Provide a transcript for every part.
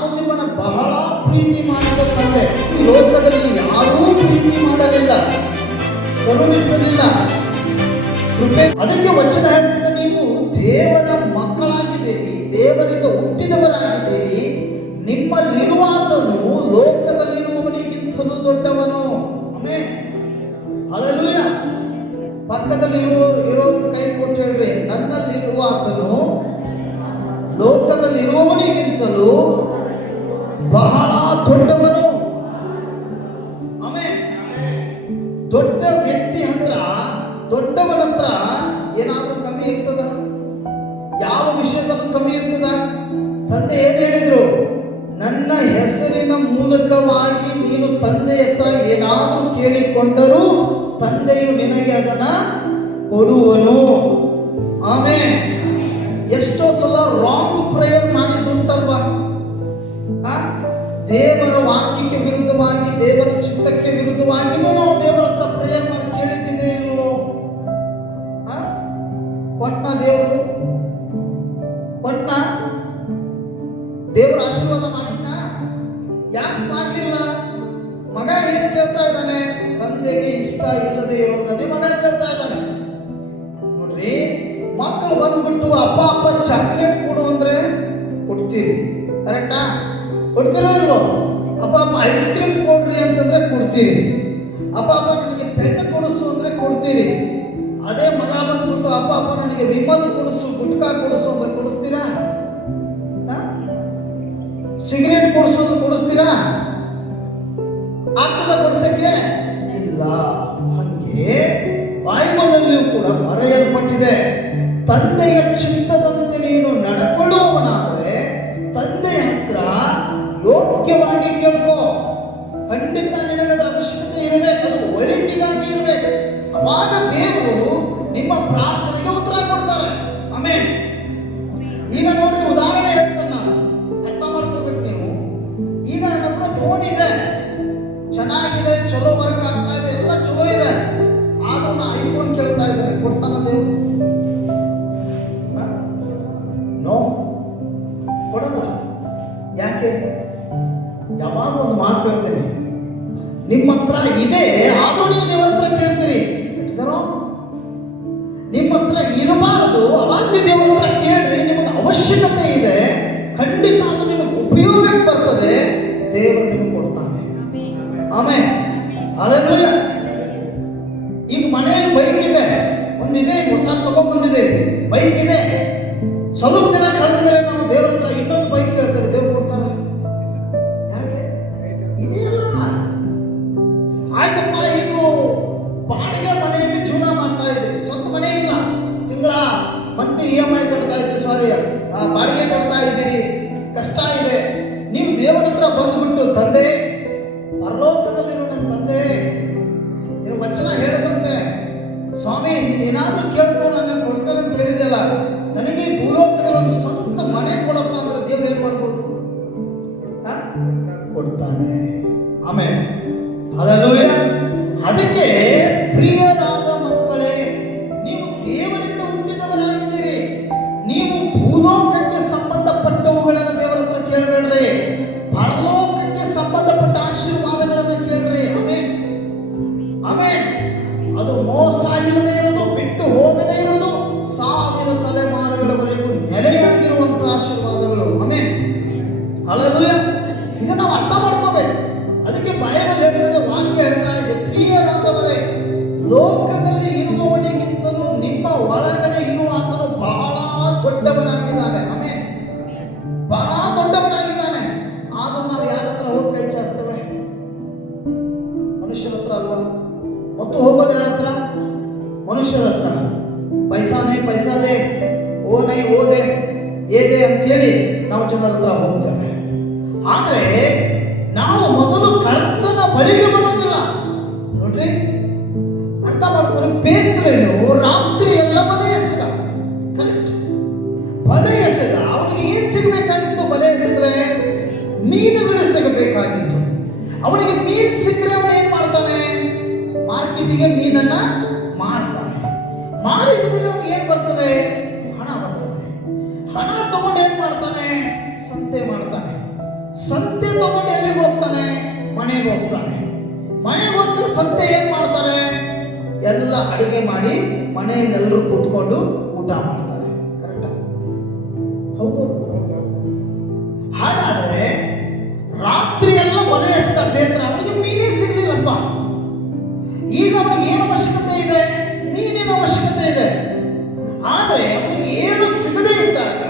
ಆತ ನಿಮ್ಮನ್ನು ಬಹಳ ಪ್ರೀತಿ ಮಾಡಿದ ತಂದೆ. ಈ ಲೋಕದಲ್ಲಿ ಯಾರೂ ಪ್ರೀತಿ ಮಾಡಲಿಲ್ಲ, ಕರುಣಿಸಲಿಲ್ಲ, ಕೃಪೆ. ಅದಕ್ಕೆ ವಚನ ಹೇಳ್ತಿದೆ, ನೀವು ದೇವರ ಮಕ್ಕಳಾಗಿದ್ದೀರಿ, ದೇವರಿಂದ ಹುಟ್ಟಿದವರಾಗಿದ್ದೀರಿ. ನಿಮ್ಮಲ್ಲಿರುವಾತನು ಲೋಕದಲ್ಲಿರುವವನಿಗಿಂತಲೂ ದೊಡ್ಡವನು. Amen, hallelujah. ಪಕ್ಕದಲ್ಲಿ ಇರೋರು ಕೈ ಕೊಟ್ಟು ಹೇಳ್ರಿ, ನನ್ನಲ್ಲಿರುವಾತನು ಲೋಕದಲ್ಲಿರುವವನಿಗಿಂತಲೂ ಬಹಳ ದೊಡ್ಡವನು. ಆಮೆನ್. ದೊಡ್ಡ ವ್ಯಕ್ತಿ ಹತ್ರ, ದೊಡ್ಡವನ ಹತ್ರ ಏನಾದ್ರೂ ಕಮ್ಮಿ ಇರ್ತದ? ಯಾವ ವಿಷಯದಲ್ಲೂ ಕಮ್ಮಿ ಇರ್ತದ? ತಂದೆ ಏನ್ ಹೇಳಿದ್ರು? ನನ್ನ ಹೆಸರಿನ ಮೂಲಕವಾಗಿ ನೀನು ತಂದೆ ಹತ್ರ ಏನಾದರೂ ಕೇಳಿಕೊಂಡರೂ ತಂದೆಯು ನಿನಗೆ ಅದನ್ನ ಕೊಡುವನು. ಆಮೆನ್. ಎಷ್ಟೋ ಸಲ ರಾಂಗ್ ಪ್ರೇಯರ್ ಮಾಡಿದ್ದುಂಟಲ್ವಾ? ದೇವರ ವಾಕ್ಯಕ್ಕೆ ವಿರುದ್ಧವಾಗಿ, ದೇವರ ಚಿತ್ತಕ್ಕೆ ವಿರುದ್ಧವಾಗಿಯೂ ನಾವು ದೇವರ ಹತ್ರ ಪ್ರೇಯರ್ ಮಾಡಿ ಕೇಳಿದ್ದೇವೆ. ಕೊಟ್ಟ ದೇವರು ಕೊಟ್ಟ ದೇವರ ಆಶೀರ್ವಾದ ಮಾಡಿದ್ನ? ಯಾಕೆ ಮಾಡಲಿಲ್ಲ? ಮಗ ಏನ್ ಕೇಳ್ತಾ ಇದ್ದಾನೆ? ತಂದೆಗೆ ಇಷ್ಟ ಇಲ್ಲದೆ ಇರೋದನ್ನೇ ಮಗ ಕೇಳ್ತಾ ಇದ್ದಾನೆ. ನೋಡ್ರಿ, ಮಕ್ಕಳು ಬಂದ್ಬಿಟ್ಟು ಅಪ್ಪ ಅಪ್ಪ ಚಾಕ್ಲೇಟ್ ಕೊಡು ಅಂದ್ರೆ ಕೊಡ್ತೀರಿ, ಕರೆಕ್ಟಾ? ಕೊಡ್ತೀರೋ ಇಲ್ವೋ? ಅಪ್ಪ ಅಪ್ಪ ಐಸ್ ಕ್ರೀಮ್ ಕೊಡ್ರಿ ಅಂತಂದ್ರೆ ಕೊಡ್ತೀರಿ. ಅಪ್ಪ ಅಪ್ಪ ನನಗೆ ಪೆನ್ ಕೊಡಿಸು ಅಂದ್ರೆ ಕೊಡ್ತೀರಿ. ಅದೇ ಮಗ ಬಂದ್ಬಿಟ್ಟು ಅಪ್ಪ ಅಪ್ಪ ನನಗೆ ವಿಮಲ್ ಕೊಡಿಸು, ಗುಟ್ಕಾ ಕೊಡಿಸು ಅಂದ್ರೆ ಕೊಡಿಸ್ತೀರಾ? ಸಿಗರೇಟ್ ಕೊಡಿಸೋದು ಕೊಡಿಸ್ತೀರಾ? ಆಗ್ತದ ಕೊಡಿಸಕ್ಕೆ? ಇಲ್ಲ. ಹಂಗೆ ಬೈಬಲಲ್ಲಿಯೂ ಕೂಡ ಬರೆಯಲ್ಪಟ್ಟಿದೆ, ತಂದೆಯ ಚಿತ್ತದಂತೆ ನೀನು ನಡ್ಕೊಳ್ಳುವವನಾದರೆ ತಂದೆಯ ಹತ್ರ ಯೋಗ್ಯವಾಗಿ ಕೇಳ್ಕೋ. ಖಂಡಿತ ನಿನಗದ ಅವಶ್ಯಕತೆ ಇರಬೇಕು, ಅದು ಒಳಿತಿಗಾಗಿ ಇರಬೇಕು. ಅವಾಗ ದೇವರು ನಿಮ್ಮ ಪ್ರಾರ್ಥನೆಗೆ ಉತ್ತರ ಕೊಡ್ತಾರೆ. ಆಮೆನ್. ಈಗ ನೋಡ್ರಿ, ಉದಾಹರಣೆ ಹೇಳ್ತೇನೆ ನಾನು, ಅರ್ಥ ಮಾಡ್ಕೋಬೇಕು ನೀವು. ಈಗ ನನ್ನ ಹತ್ರ ಫೋನ್ ಇದೆ, ಚೆನ್ನಾಗಿದೆ, ಚಲೋ ವರ್ಕ್ ಆಗ್ತಾ ಇದೆ, ಎಲ್ಲ ಚಲೋ ಇದೆ. ಆದ್ರೂ ನಾ ಐಫೋನ್ ಕೇಳ್ತಾ ಇದ್ದೇನೆ, ಕೊಡ್ತಾನ ದೇವರು? ನೋ, ಕೊಡಲ್ಲ. ಯಾಕೆ? ಯಾವಾಗ ಒಂದು ಮಾತು ಹೇಳ್ತೇನೆ, ನಿಮ್ಮ ಹತ್ರ ಇದೆ ಆದ್ರೂ ನೀವು ದೇವರ ಹತ್ರ ಕೇಳ್ತೀರಿ. ನಿಮ್ಮ ಹತ್ರ ಇರಬಾರದು, ಅವಾಗ ನೀವು ದೇವರ ಹತ್ರ ಕೇಳ್ರಿ. ನಿಮಗೆ ಅವಶ್ಯಕತೆ ಇದೆ, ಖಂಡಿತ ಅದು ನಿಮಗೆ ಉಪಯೋಗಕ್ಕೆ ಬರ್ತದೆ, ದೇವರು ನಿಮಗೆ ಕೊಡ್ತಾನೆ. Amen, hallelujah. ಈಗ ಮನೆಯಲ್ಲಿ ಬೈಕ್ ಇದೆ, ಒಂದಿದೆ, ಹೊಸ ತಗೊಂಡ್ಬಂದಿದೆ, ಬೈಕ್ ಇದೆ. ಸ್ವಲ್ಪ ದಿನ ಕಳೆದ ಮೇಲೆ ನಾವು ದೇವರ ಹತ್ರ ಇನ್ನೊಂದು ಬೈಕ್ ಕೇಳ್ತೇವೆ, ದೇವರು ಕೊಡ್ತಾನೆ. ಯಾಕೆ? ಇದೆಯಲ್ಲ. ಆಯ್ತಪ್ಪ, ಈಗ ಬಾಡಿಗೆ ಮನೆಯಲ್ಲಿ ಜೀವನ ಮಾಡ್ತಾ ಇದ್ರಿ, ಸ್ವಂತ ಮನೆ ಇಲ್ಲ, ತಿಂಗಳ ಮಂತ್ಲಿ EMI ಕಟ್ತಾ ಇದ್ರಿ, ಸಾರಿ ಬಾಡಿಗೆ ಕೊಡ್ತಾ ಇದ್ದೀರಿ, ಕಷ್ಟ ಇದೆ. ನೀವು ದೇವರ ಹತ್ರ ಬಂದ್ಬಿಟ್ಟು, ತಂದೆ, ಪರಲೋಕದಲ್ಲಿರುವ ನನ್ನ ತಂದೆ, ನೀನು ವಚನ ಹೇಳದಂತೆ, ಸ್ವಾಮಿ ನೀನು ಏನಾದ್ರೂ ಕೇಳ್ಕೊಂಡು ನಾನು ಕೊಡ್ತೇನೆ ಅಂತ ಹೇಳಿದೆಯಲ್ಲ, ನನಗೆ ಭೂಲೋಕದಲ್ಲಿ ಒಂದು ಸ್ವಂತ ಮನೆ ಕೊಡಪ್ಪ ಅಂದ್ರೆ ದೇವ್ರು ಏನ್ ಮಾಡ್ಬೋದು? ಕೊಡ್ತಾನೆ. Amen, hallelujah. ಅದಕ್ಕೆ ಪ್ರಿಯರಾದ ಮಕ್ಕಳೇ, ನೀವು ದೇವರಿಂದ ಹುಟ್ಟಿದವರಾಗಿದ್ದೀರಿ. ನೀವು ಭೂಲೋಕಕ್ಕೆ ಸಂಬಂಧಪಟ್ಟವುಗಳನ್ನು ದೇವರ ಹತ್ರ ಕೇಳಬೇಡ್ರಿ, ಪರಲೋಕಕ್ಕೆ ಸಂಬಂಧಪಟ್ಟ ಆಶೀರ್ವಾದಗಳನ್ನು ಕೇಳ್ರಿ. Amen, amen. ಅದು ಮೋಸ ಇಲ್ಲದೆ ಇರೋದು, ಬಿಟ್ಟು ಹೋಗದೇ ಇರೋದು, 1000 ತಲೆಮಾರುಗಳವರೆಗೂ ನೆಲೆಯಾಗಿರುವಂತಹ ಆಶೀರ್ವಾದಗಳು. Amen, hallelujah. ಇದನ್ನ ನಾವು ಅರ್ಥ ಮಾಡ್ಕೋಬೇಕು. ಅದಕ್ಕೆ ಬೈಬಲ್ ಹೇಳ್ತದೆ, ವಾಕ್ಯ ಹೇಳ್ತಾ ಇದೆ, ಪ್ರಿಯರಾದವರೇ, ಲೋಕದಲ್ಲಿ ಇರುವವನಿಗಿಂತಲೂ ನಿಮ್ಮ ಒಳಗಡೆ ಇರುವ ಆತನು ಬಹಳ ದೊಡ್ಡವನಾಗಿದ್ದಾನೆ. ಆಮೆನ್, ಬಹಳ ದೊಡ್ಡವನಾಗಿದ್ದಾನೆ. ಆದ್ರೂ ನಾವು ಯಾರ ಹತ್ರ ಹೋಗಿ ಕೈ ಚಾಚ್ತೇವೆ? ಮನುಷ್ಯರ ಹತ್ರ ಅಲ್ವಾ? ಮತ್ತು ಹೋಗೋದು ಯಾರ ಹತ್ರ? ಮನುಷ್ಯರ ಹತ್ರ. ಪೈಸಾನೇ ಪೈಸಾದೆ, ಓನೇ ಓದೆ, ಏದೆ ಅಂತೇಳಿ ನಾವು ಜನರ ಹತ್ರ ಹೋಗ್ತೇವೆ. ಆದ್ರೆ ನಾವು ಮೊದಲು ಕರ್ತನ ಬಳಿಗೆ ಬರೋದಿಲ್ಲ. ನೋಡ್ರಿ, ಅರ್ಥ ಮಾಡ್ತಾರೆ. ಪೇತ್ರನು ರಾತ್ರಿ ಎಲ್ಲ ಬಲೆ ಎಸೆದ, ಕರೆಕ್ಟ್, ಬಲೆ ಎಸೆದ. ಅವನಿಗೆ ಏನ್ ಸಿಗಬೇಕಾಗಿತ್ತು? ಬಲೆ ಎಸೆದ್ರೆ ಮೀನುಗಳು ಸಿಗಬೇಕಾಗಿತ್ತು. ಅವನಿಗೆ ಮೀನು ಸಿಕ್ಕರೆ ಅವನು ಏನ್ ಮಾಡ್ತಾನೆ? ಮಾರ್ಕೆಟಿಗೆ ಮೀನನ್ನ ಮಾರ್ತಾನೆ. ಮಾರಿದ ಮೇಲೆ ಅವನಿಗೆ ಏನ್ ಬರ್ತದೆ? ಹಣ ಬರ್ತದೆ. ಹಣ ತಗೊಂಡು ಏನ್ ಮಾಡ್ತಾನೆ? ಸಂತೆ ಮಾಡ್ತಾನೆ. ಸಂತೆ ತಗೊಂಡು ಎಲ್ಲಿಗೆ ಹೋಗ್ತಾನೆ? ಮನೆಗೆ ಹೋಗ್ತಾನೆ. ಮನೆಗೆ ಹೋದ್ರೆ ಸಂತೆ ಏನ್ ಮಾಡ್ತಾರೆ? ಎಲ್ಲ ಅಡಿಗೆ ಮಾಡಿ ಮನೆಯಲ್ಲಿ ಎಲ್ಲರೂ ಕೂತ್ಕೊಂಡು ಊಟ ಮಾಡ್ತಾರೆ. ಕರೆಕ್ಟಾ? ಹೌದು. ಹಾಗಾದ್ರೆ ರಾತ್ರಿ ಎಲ್ಲ ಬಲೆ ಎಸೆದ ಪೇತ್ರ, ಅವನಿಗೆ ಮೀನೇ ಸಿಗ್ಲಿಲ್ಲಪ್ಪ. ಈಗ ಅವನಿಗೆ ಏನು ಅವಶ್ಯಕತೆ ಇದೆ? ಮೀನಿನ ಅವಶ್ಯಕತೆ ಇದೆ. ಆದರೆ ಅವನಿಗೆ ಏನು ಸಿಗದೇ ಇದ್ದಾಗ,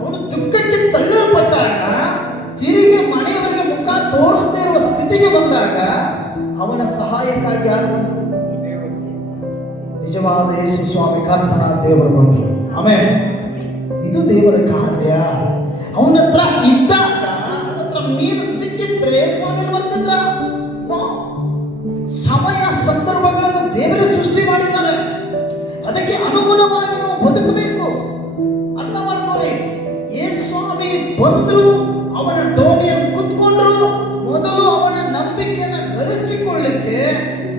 ಅವನು ದುಃಖಕ್ಕೆ ತಳ್ಳಲ್ಪಟ್ಟಾಗ, ತಿರುಗಿ ಮನೆಯವರಿಗೆ ಮುಖ ತೋರಿಸದೇ ಇರುವ ಸ್ಥಿತಿಗೆ ಬಂದಾಗ ಅವನ ಸಹಾಯಕ್ಕಾಗಿ ಯಾರು ಬಂದರು? ನಿಜವಾದ ಯೇಸು ಸ್ವಾಮಿ ಕರ್ತನ ದೇವರು ಬಂದರು. ಆಮೇಲೆ ಇದು ದೇವರ ಕಾರ್ಯ. ಅವನ ಹತ್ರ ಇದ್ದಾಗ, ಅವನ ಹತ್ರ ಮೀನು ಸಿಕ್ಕಿದ್ರೆ ಸ್ವಾಮಿ ಬರ್ತಿದ್ರ? ಸಮಯ ಸಂದರ್ಭಗಳನ್ನು ದೇವರೇ ಸೃಷ್ಟಿ ಮಾಡಿದ್ದಾರೆ. ಅದಕ್ಕೆ ಅನುಗುಣವಾಗಿ ನಾವು ಬದುಕಬೇಕು. ಅರ್ಥ ಮಾಡ್ಕೋರಿ. ಯೇಸು ಸ್ವಾಮಿ ಬಂದ್ರು, ಅವನ ಡೋಣಿಯಲ್ಲಿ ಕುತ್ಕೊಂಡ್ರು. ಮೊದಲು ಅವನ ನಂಬಿಕೆಯನ್ನು ಗಳಿಸಿಕೊಳ್ಳಿಕ್ಕೆ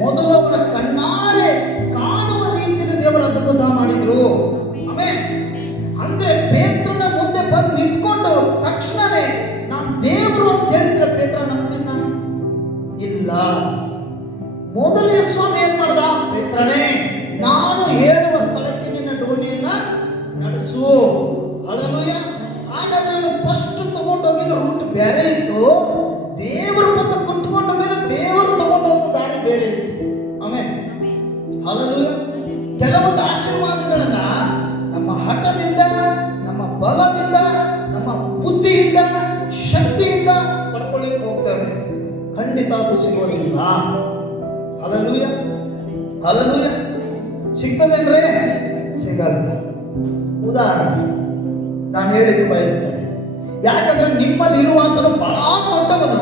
ಮೊದಲು ಅವನ ಕಣ್ಣಾರೆ ಕಾಣುವ ರೀತಿಯಲ್ಲಿ ದೇವರ ಅದ್ಭುತ ಮಾಡಿದ್ರು. ಆಮೇಲೆ ಅಂದ್ರೆ ಪೇತ್ರನ ಮುಂದೆ ಬಂದು ನಿಂತ್ಕೊಂಡು ತಕ್ಷಣನೇ ನಾನು ದೇವರು ಅಂತ ಹೇಳಿದ್ರೆ ಪೇತ್ರ ನಂಬ್ತಿದ್ದ? ಇಲ್ಲ. ಮೊದಲೇ ಸ್ವಾಮಿ ಏನ್ ಮಾಡ್ದ? ಪೇತ್ರನೇ, ನಾನು ಹೇಳುವ ಸ್ಥಳಕ್ಕೆ ನಿನ್ನ ಡೋಣಿಯನ್ನ ನಡೆಸು. ಹಲ್ಲೆಲೂಯಾ. ಹಾಗಾದ್ರೆ ಅವನು ಫಸ್ಟ್ ತಗೊಂಡೋಗಿದ್ದ ರೂಟ್ ಬೇರೆ ಇತ್ತು. ದೇವರು ಬಂದು ಕುಟ್ಕೊಂಡ ಮೇಲೆ ದೇವರು ತಗೊಂಡು ಹೋದ ದಾರಿ ಬೇರೆ ಇತ್ತು. ಆಮೇಲೆ ಹಲ್ಲೆಲೂಯಾ. ಕೆಲವೊಂದು ಆಶೀರ್ವಾದಗಳನ್ನ ನಮ್ಮ ಹಠದಿಂದ, ನಮ್ಮ ಬಲದಿಂದ, ನಮ್ಮ ಬುದ್ಧಿಯಿಂದ, ಶಕ್ತಿಯಿಂದ ಪಡ್ಕೊಳ್ಳಿಕ್ಕೆ ಹೋಗ್ತೇವೆ. ಖಂಡಿತ ಅದು ಸಿಗೋದಿಲ್ಲ. ಹಲ್ಲೆಲೂಯಾ. ಹಲ್ಲೆಲೂಯಾ. ಸಿಗ್ತದೇನ್ರಿ? ಸಿಗಲ್ಲ. ಉದಾಹರಣೆ ನಾನು ಹೇಳಿಕ್ಕೆ ಬಯಸ್ತೇನೆ. ಯಾಕಂದ್ರೆ ನಿಮ್ಮಲ್ಲಿ ಇರುವಾತನು ಬಹಳ ದೊಡ್ಡವನು,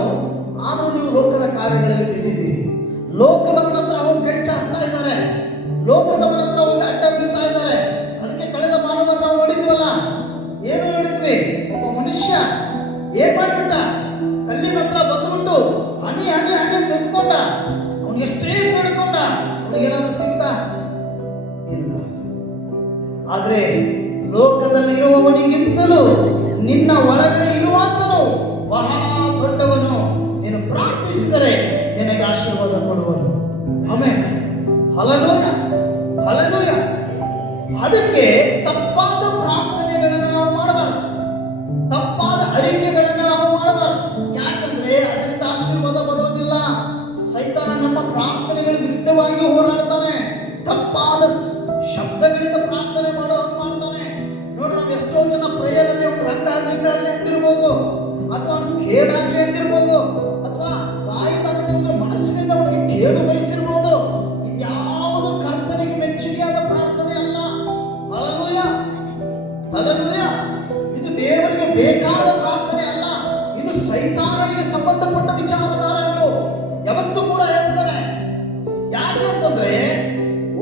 ಆದರೂ ನೀವು ಲೋಕದ ಕಾರ್ಯಗಳಲ್ಲಿ ಬಿದ್ದಿದ್ದೀರಿ. ಲೋಕದವನ ಹತ್ರ ಹೋಗಿ ಕೈ ಚಾಚ್ತಾ ಇದ್ದಾರೆ, ಲೋಕದವನ ಹತ್ರ ಹೋಗಿ ಅಡ್ಡ ಬೀಳ್ತಾ ಇದ್ದಾರೆ. ಅದಕ್ಕೆ ಕಳೆದ ಮಾನವರು ನಾವು ನೋಡಿದ್ವಲ್ಲ, ಏನು ನೋಡಿದ್ವಿ? ಒಬ್ಬ ಮನುಷ್ಯ ಏನ್ ಮಾಡ್ಬಿಟ್ಟ? ಕಲ್ಲಿನ ಹತ್ರ ಬಂದ್ಬಿಟ್ಟು ಹನಿ ಹನಿ ಹನಿ ಚಸ್ಕೊಂಡ. ಅವನು ಎಷ್ಟೇ ಬೇಡ್ಕೊಂಡ, ಅವನಿಗೇನಾದ್ರೂ ಸಿಗ್ತಾ? ಇಲ್ಲ. ಆದ್ರೆ ಲೋಕದಲ್ಲಿ ಇರುವವನಿಗಿಂತಲೂ ನಿನ್ನ ಒಳಗಡೆ ಇರುವಾತನು ಬಹಳ ದೊಡ್ಡವನು. ನೀನು ಪ್ರಾರ್ಥಿಸಿದರೆ ನಿನಗೆ ಆಶೀರ್ವಾದ ಕೊಡುವನು. ಆಮೆನ್. ಹಲ್ಲೆಲೂಯಾ. ಹಲ್ಲೆಲೂಯಾ. ಅದಕ್ಕೆ ತಪ್ಪಾದ ಪ್ರಾರ್ಥನೆಗಳನ್ನು ನಾವು ಮಾಡಬಾರದು, ತಪ್ಪಾದ ಅರಿಕೆಗಳನ್ನು ನಾವು ಮಾಡಬಾರದು. ಯಾಕಂದ್ರೆ ಅದರಿಂದ ಆಶೀರ್ವಾದ ಬರೋದಿಲ್ಲ. ಸೈತಾನ ನಮ್ಮ ಪ್ರಾರ್ಥನೆಗಳ ವಿರುದ್ಧವಾಗಿ ಹೋರಾಡ್ತಾನೆ. ತಪ್ಪಾದ ಶಬ್ದಗಳಿಂದ ಪ್ರಾರ್ಥನೆ ಮಾಡ್ತಾನೆ. ನೋಡ್ರಿ, ನಾವು ಎಷ್ಟೋ ಜನ ಪ್ರೇಯರಲ್ಲಿ ಅವ್ನು ರಂಗಾಗಲಿ ಅಂತಿರ್ಬೋದು, ಅಥವಾ ಅವ್ನು ಕೇಡಾಗ್ಲಿ ಅಂತಿರ್ಬೋದು, ಅಥವಾ ಬಾಯಿತನದಿಂದ ಮನಸ್ಸಿನಿಂದ ಅವನಿಗೆ ಕೇಡು ಬಯಸಿರ್ಬೋದು. ಇದ್ಯಾವುದು ಕರ್ತನಿಗೆ ಮೆಚ್ಚುಗೆಯಾದ ಪ್ರಾರ್ಥನೆ ಅಲ್ಲ. ಹಲ್ಲೆಲೂಯಾ. ಹಲ್ಲೆಲೂಯಾ. ಇದು ದೇವರಿಗೆ ಬೇಕಾದ ಪ್ರಾರ್ಥನೆ ಅಲ್ಲ. ಇದು ಸೈತಾನನಿಗೆ ಸಂಬಂಧಪಟ್ಟ ವಿಚಾರಧಾರೆಗಳು. ಯಾವತ್ತೂ ಕೂಡ ಹೇಳ್ತಾರೆ. ಯಾಕಂತಂದ್ರೆ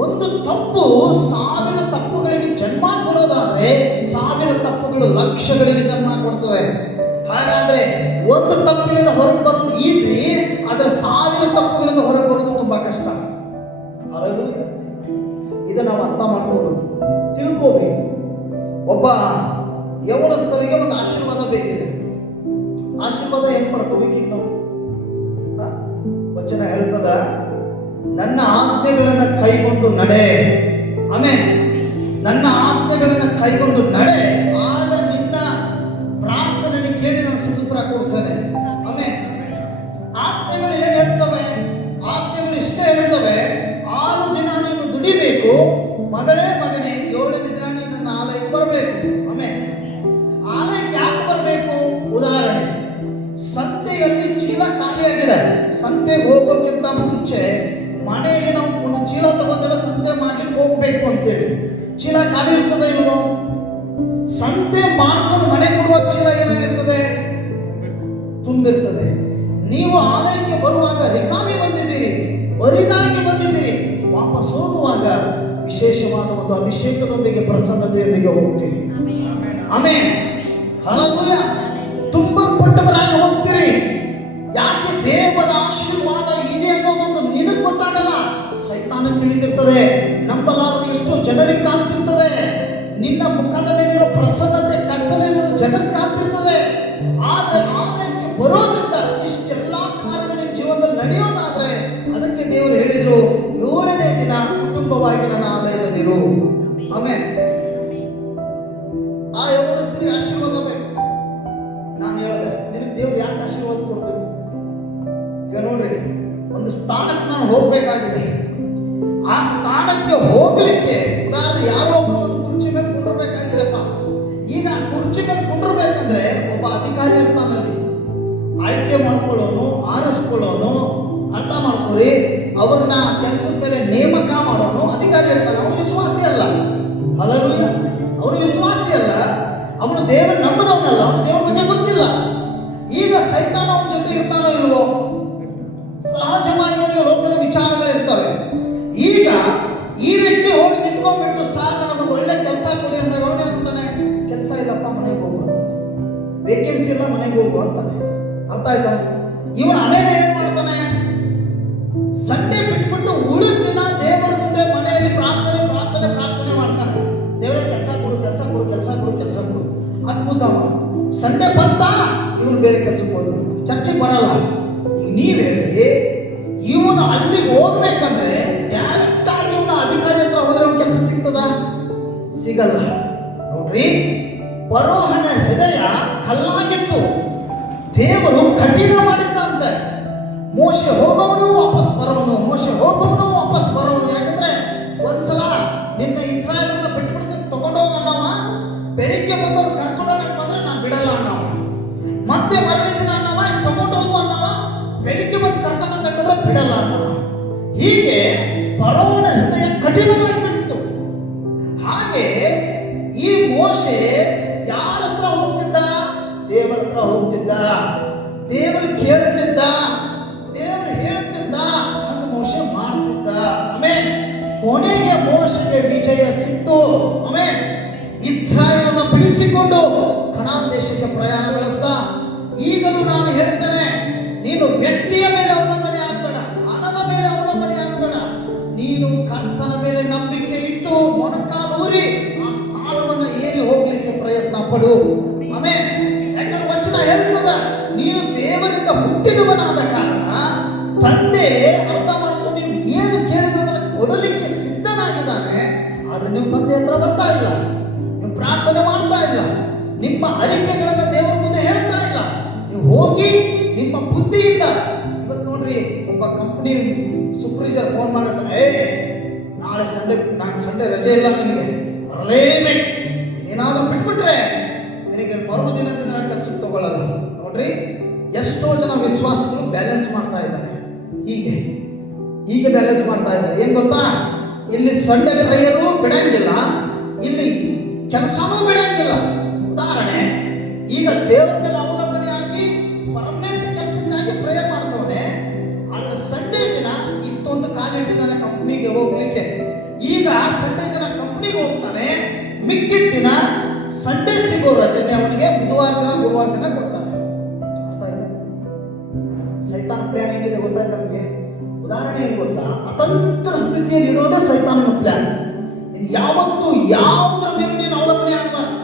ಒಂದು ತಪ್ಪು 1000 ತಪ್ಪುಗಳಿಗೆ ಜನ್ಮ ಕೊಡೋದಾದ್ರೆ 1000 ತಪ್ಪುಗಳು ಲಕ್ಷಗಳಿಗೆ ಜನ್ಮ ಕೊಡ್ತದೆ. ಹಾಗಾದ್ರೆ ಒಂದು ತಪ್ಪಿನಿಂದ ಹೊರಗೆ ಬರೋದು ಈಸಿ, ಆದ್ರೆ 1000 ತಪ್ಪುಗಳಿಂದ ಹೊರಗೆ ಬರೋದು ತುಂಬಾ ಕಷ್ಟ. ಇದನ್ನ ನಾವು ಅರ್ಥ ಮಾಡ್ಕೋಬೇಕು, ತಿಳ್ಕೋಬೇಕು. ಒಬ್ಬ ಯೌವನಸ್ಥರಿಗೆ ಒಂದು ಆಶೀರ್ವಾದ ಬೇಕಿದೆ. ಆಶೀರ್ವಾದ ಏನ್ ಪಡ್ಕೋಬೇಕೀಗ ನಾವು? ವಚನ ಹೇಳ್ತದ, ನನ್ನ ಆಜ್ಞೆಗಳನ್ನು ಕೈಗೊಂಡು ನಡೆ. ಆಮೇಲೆ ನನ್ನ ಆಜ್ಞೆಗಳನ್ನು ಕೈಗೊಂಡು ನಡೆ, ಆಗ ನಿನ್ನ ಪ್ರಾರ್ಥನೆ ಕೇಳಿ ನಾನು ಸುತ್ರ ಕೊಡ್ತೇನೆ. ಆಮೇಲೆ ಆಜ್ಞೆಗಳು ಏನ್ ಹೇಳ್ತವೆ? ಆಜ್ಞೆಗಳು ಇಷ್ಟ ಹೇಳ್ತವೆ, 6 ದಿನ ನೀನು ದುಡಿಬೇಕು, ಮಗಳೇ ಮಗನೇ 7ನೇ ದಿನ ನೀನು ನನ್ನ ಆಲಯಕ್ಕೆ ಬರಬೇಕು. ಆಮೇಲೆ ಆಲಯಕ್ಕೆ ಯಾಕೆ ಬರಬೇಕು? ಉದಾಹರಣೆ, ಸಂತೆಯಲ್ಲಿ ಚೀಲ ಖಾಲಿಯಾಗಿದೆ. ಸಂತೆಗೆ ಹೋಗೋಕ್ಕಿಂತ ಮುಂಚೆ ಮನೆಯಲ್ಲಿ ನಾವು ಒಂದು ಚೀಲ ತಗೊಂಡ್ರೆ ಸಂತೆ ಮಾಡ್ಲಿಕ್ಕೆ ಹೋಗ್ಬೇಕು ಅಂತೇಳಿ ಚೀಲ ಖಾಲಿ ಇರ್ತದೆ ಇಲ್ವೋ? ಸಂತೆ ಮಾಡ್ಕೊಂಡು ಮನೆಗೆ ಬರುವ ಚೀಲ ಏನಾಗಿರ್ತದೆ? ತುಂಬಿರ್ತದೆ. ನೀವು ಆಲಯಕ್ಕೆ ಬರುವಾಗ ರಿಕಾಮಿ ಬಂದಿದ್ದೀರಿ, ಬರಿದಾಗಿ ಬಂದಿದ್ದೀರಿ. ವಾಪಸ್ ಹೋಗುವಾಗ ವಿಶೇಷವಾದ ಒಂದು ಅಭಿಷೇಕದೊಂದಿಗೆ, ಪ್ರಸನ್ನತೆಯೊಂದಿಗೆ ಹೋಗ್ತೀರಿ. ಆಮೇಲೆ ಹಲ್ಲೆಲೂಯಾ. ತುಂಬಲ್ಪಟ್ಟವರಾಗಿ ಹೋಗ್ತೀರಿ. ಯಾಕೆ? ದೇವರ ಆಶೀರ್ವಾದ ಇದೆ ಅನ್ನೋದೊಂದು ನಿನಗೆ ಗೊತ್ತಾಗಲ್ಲ, ಸೈತಾನ ತಿಳಿದಿರ್ತದೆ. ನಂಬಲಾರದ ಎಷ್ಟೋ ಜನರಿಗೆ ಕಾಣ್ತಿರ್ತದೆ. ನಿನ್ನ ಮುಖದ ಮೇಲಿರೋ ಪ್ರಸನ್ನತೆ ಕತ್ತಲೆಯಲ್ಲಿ ಜನರಿಗೆ ಕಾಣ್ತಿರ್ತದೆ. ಆದ್ರೆ ಆಲಯಕ್ಕೆ ಬರೋ ಕುಟುಂಬವಾಗಿ ನನ್ನ ಆಲಯದಲ್ಲಿರು. ಆಮೇಲೆ ಆ ಯೌವನಸ್ಥರಿಗೆ ಆಶೀರ್ವಾದ ಬೇಕು. ನಾನು ಹೇಳಿದೆ, ನಿನಗೆ ದೇವ್ರು ಯಾಕೆ ಆಶೀರ್ವಾದ ಕೊಡ್ಬೇಕು? ಈಗ ನೋಡ್ರಿ, ಒಂದು ಸ್ಥಾನಕ್ಕೆ ನಾನು ಹೋಗ್ಬೇಕಾಗಿದೆ. ಆ ಸ್ಥಾನಕ್ಕೆ ಹೋಗ್ಲಿಕ್ಕೆ ಉದಾಹರಣೆ ಯಾರೋ ಒಬ್ಬರು ಒಂದು ಕುರ್ಚಿ ಮೇಲೆ ಕುಂಡಿರ್ಬೇಕಾಗಿದೆಪ್ಪ. ಈಗ ಕುರ್ಚಿ ಮೇಲೆ ಕುಂಡಿರ್ಬೇಕಂದ್ರೆ ಒಬ್ಬ ಅಧಿಕಾರಿ ಇರ್ತಾನಲ್ಲಿ, ಆಯ್ಕೆ ಮಾಡ್ಕೊಳ್ಳೋನು, ಆರಿಸ್ಕೊಳ್ಳೋನು. ಅರ್ಥ ಮಾಡ್ಕೊರಿ, ಅವ್ರನ್ನ ಕೆಲಸದ ಮೇಲೆ ನೇಮಕ ಮಾಡೋನು ಅಧಿಕಾರಿ ಇರ್ತಾನೆ. ಅವನು ವಿಶ್ವಾಸಿ ಅಲ್ಲ. ಹಲಲೂಯಾ. ಅವನು ವಿಶ್ವಾಸಿ ಅಲ್ಲ, ಅವನು ದೇವರ ನಂಬದವನಲ್ಲ, ಅವನು ದೇವರ ಬಗ್ಗೆ ಗೊತ್ತಿಲ್ಲ. ಈಗ ಸೈತಾನ ಅವನ ಜೊತೆ ಇರ್ತಾನೋ ಇಲ್ವೋ? ಸಹಜವಾಗಿ ಅವನಿಗೆ ಲೋಕದ ವಿಚಾರಗಳಿರ್ತವೆ. ಈಗ ಈ ವ್ಯಕ್ತಿ ಹೋಗಿ ನಿಂತ್ಕೊಂಡ್ಬಿಟ್ಟು ಸಾರ್ ನನಗೊಂದು ಒಳ್ಳೆ ಕೆಲಸ ಕೊಡಿ ಅಂದಾಗ ಅವನೇ ಅಂತಾನೆ, ಕೆಲಸ ಇಲ್ಲಪ್ಪ ಮನೆಗೆ ಹೋಗು ಅಂತಾನೆ, ವೇಕೆನ್ಸಿ ಇಲ್ಲ ಮನೆಗೆ ಹೋಗು ಅಂತಾನೆ. ಅರ್ಥ ಆಯ್ತಾ? ಇವನು ಆಮೇಲೆ ಏನ್ ಮಾಡ್ತಾನೆ? ಸಂಡೆ ಬಿಟ್ಬಿಟ್ಟು ಉಳಿದ ದಿನ ದೇವರ ಮುಂದೆ ಮನೆಯಲ್ಲಿ ಪ್ರಾರ್ಥನೆ ಪ್ರಾರ್ಥನೆ ಪ್ರಾರ್ಥನೆ ಮಾಡ್ತಾನೆ. ದೇವರ ಕೆಲಸ ಕೊಡು, ಕೆಲಸ ಕೊಡು, ಕೆಲಸ ಕೊಡು, ಕೆಲಸ ಕೊಡು. ಅದ್ಭುತ. ಸಂಡೆ ಬಂತ, ಇವನು ಬೇರೆ ಕೆಲಸಕ್ಕೆ ಹೋಗ್ತಾನೆ, ಚರ್ಚೆಗೆ ಬರಲ್ಲ. ಈಗ ನೀವ್ ಹೇಳ್ರಿ, ಇವನು ಅಲ್ಲಿಗೆ ಹೋಗ್ಬೇಕಂದ್ರೆ ಡೈರೆಕ್ಟ್ ಆಗಿ ಇವನ ಅಧಿಕಾರಿ ಹತ್ರ ಹೋದ್ರೆ ಅವ್ನ ಕೆಲಸ ಸಿಗ್ತದ? ಸಿಗಲ್ಲ. ನೋಡ್ರಿ, ಫರೋಹನ ಹೃದಯ ಕಲ್ಲಾಗಿತ್ತು, ದೇವರು ಕಠಿಣ ಮಾಡಿದ್ದಂತೆ. ಮೋಶೆ ಹೋಗೋವನು ವಾಪಸ್ ಬರೋನು, ಮೋಶೆ ಹೋಗೋವನು ವಾಪಸ್ ಬರೋನು. ಯಾಕಂದ್ರೆ ಒಂದ್ಸಲ ನಿನ್ನ ಇಸ್ರಾಯೇಲನ್ನ ಬಿಟ್ಬಿಡ್ತೀನಿ ತಗೊಂಡೋಗ ಅನ್ನವ, ಬೆಳಿಗ್ಗೆ ಬಂದವ್ರು ಕರ್ಕೊಂಡೋಗಕ್ಕೆ ಬಂದ್ರೆ ನಾನು ಬಿಡಲ್ಲ ಅನ್ನವ. ಮತ್ತೆ ಮರನೇ ದಿನ ಅನ್ನವ ತಗೊಂಡೋಗು ಅನ್ನವ, ಬೆಳಿಗ್ಗೆ ಬಂದು ಕರ್ಕೊಂಡ್ರೆ ಬಿಡಲ್ಲ ಅನ್ನವ. ಹೀಗೆ ಫರೋಹನ ಹೃದಯ ಕಠಿಣವಾಗಿಬಿಟ್ಟಿತ್ತು. ಹಾಗೆ ಈ ಮೋಶೆ ಯಾರ ಹತ್ರ ಹೋಗ್ತಿದ್ದ? ದೇವರ ಹತ್ರ ಹೋಗ್ತಿದ್ದ. ದೇವರು ಕೇಳುತ್ತಿದ್ದ, ದೇವರು ಹೇಳ್ತಿದ್ದ, ಹಂಗೆ ಮೋಶೆ ಮಾಡ್ತಿದ್ದ. ಆಮೇಲೆ ಕೊನೆಗೆ ಮೋಶೆಗೆ ವಿಜಯ ಸಿಕ್ತು. ಆಮೇಲೆ ಇಸ್ರಾಯೇಲನ್ನು ಬಿಡಿಸಿಕೊಂಡು ಕನಾನ್ ದೇಶಕ್ಕೆ ಪ್ರಯಾಣ ಬೆಳೆಸ್ದ. ಈಗಲೂ ನಾನು ಹೇಳ್ತೇನೆ, ನೀನು ವ್ಯಕ್ತಿಯ ಮೇಲೆ ಅವಲಂಬನೆ ಆಗಬೇಡ, ಹಣದ ಮೇಲೆ ಅವಲಂಬನೆ ಆಗಬೇಡ. ನೀನು ಕರ್ತನ ಮೇಲೆ ನಂಬಿಕೆ ಇಟ್ಟು ಮೊಣಕಾಲೂರಿ ಆ ಸ್ಥಾನವನ್ನು ಏರಿ ಹೋಗ್ಲಿಕ್ಕೆ ಪ್ರಯತ್ನ ಪಡು. ಆಮೇಲೆ ಯಾಕಂದ್ರೆ ವಚನ ಹೇಳ್ತದ, ನೀನು ದೇವರಿಂದ ಹುಟ್ಟಿದವನಾದ ಕಾರಣ ತಂದೆ ಅರ್ಥ ಮಾಡ್ಕೊಂಡು ನೀವು ಏನು ಕೇಳಿದ್ರೆ ಅದನ್ನು ಕೊಡಲಿಕ್ಕೆ ಸಿದ್ಧನಾಗಿದ್ದಾನೆ. ಆದ್ರೆ ನಿಮ್ಮ ತಂದೆ ಹತ್ರ ಬರ್ತಾ ಇಲ್ಲ, ನೀವು ಪ್ರಾರ್ಥನೆ ಮಾಡ್ತಾ ಇಲ್ಲ, ನಿಮ್ಮ ಅರಿಕೆಗಳನ್ನು ದೇವರ ಮುಂದೆ ಹೇಳ್ತಾ ಇಲ್ಲ. ನೀವು ಹೋಗಿ ನಿಮ್ಮ ಬುದ್ಧಿಯಿಂದ, ಇವತ್ತು ನೋಡ್ರಿ, ಒಬ್ಬ ಕಂಪ್ನಿ ಸೂಪರ್ವೈಸರ್ ಫೋನ್ ಮಾಡತ್ತಾನೆ, ನಾಳೆ ಸಂಡೆ ರಜೆ ಇಲ್ಲ, ನಿನಗೆ ಬರಲೇಬೇಕು, ಏನಾದರೂ ಬಿಟ್ಬಿಟ್ರೆ ನಿನಗೆ ಮರುದಿನದಿಂದ ಕೆಲಸಕ್ಕೆ ತಗೊಳ್ಳಲ್ಲ. ನೋಡ್ರಿ, ಎಷ್ಟೋ ಜನ ವಿಶ್ವಾಸಗಳು ಬ್ಯಾಲೆನ್ಸ್ ಮಾಡ್ತಾ ಇದ್ದಾರೆ. ಹೀಗೆ ಬ್ಯಾಲೆನ್ಸ್ ಮಾಡ್ತಾ ಇದ್ದಾರೆ. ಏನ್ ಗೊತ್ತಾ? ಇಲ್ಲಿ ಸಂಡೆ ಪ್ರೇಯರು ಬಿಡಂಗಿಲ್ಲ, ಇಲ್ಲಿ ಕೆಲಸನೂ ಬಿಡಂಗಿಲ್ಲ. ಉದಾಹರಣೆ, ಈಗ ದೇವರ ಮೇಲೆ ಅವಲಂಬನೆ ಆಗಿ ಪರ್ಮನೆಂಟ್ ಕೆಲಸಕ್ಕಾಗಿ ಪ್ರೇಯರ್ ಮಾಡ್ತವನೆ. ಆದ್ರೆ ಸಂಡೇ ದಿನ ಇತ್ತೊಂದು ಕಾಲಿಟ್ಟಿದ್ದಾನೆ ಕಂಪ್ನಿಗೆ ಹೋಗ್ಲಿಕ್ಕೆ. ಈಗ ಸಂಡೇ ದಿನ ಕಂಪ್ನಿಗೆ ಹೋಗ್ತಾನೆ, ಮಿಕ್ಕಿದ ದಿನ ಸಂಡೇ ಸಿಗೋ ರಜನೆ ಅವನಿಗೆ ಬುಧವಾರ ದಿನ ಗುರುವಾರ ದಿನ ಕೊಡ್ತಾನೆ. ಅರ್ಥ ಆಯ್ತಾ? ಸೈತಾನ ಪ್ಲಾನ್ ಹೇಗಿದೆ ಗೊತ್ತಾಯ್ತಾ ನಮಗೆ? ಉದಾಹರಣೆ ಏನು ಗೊತ್ತಾ? ಅತಂತ್ರ ಸ್ಥಿತಿಯಲ್ಲಿ ಇರೋದೇ ಸೈತಾನನ ಪ್ಲಾನ್. ಇದು ಯಾವತ್ತೂ ಯಾವುದರ ಮೇಲೆ ನೀನು ಅವಲಂಬನೆ ಆಗಬಾರ್ದು,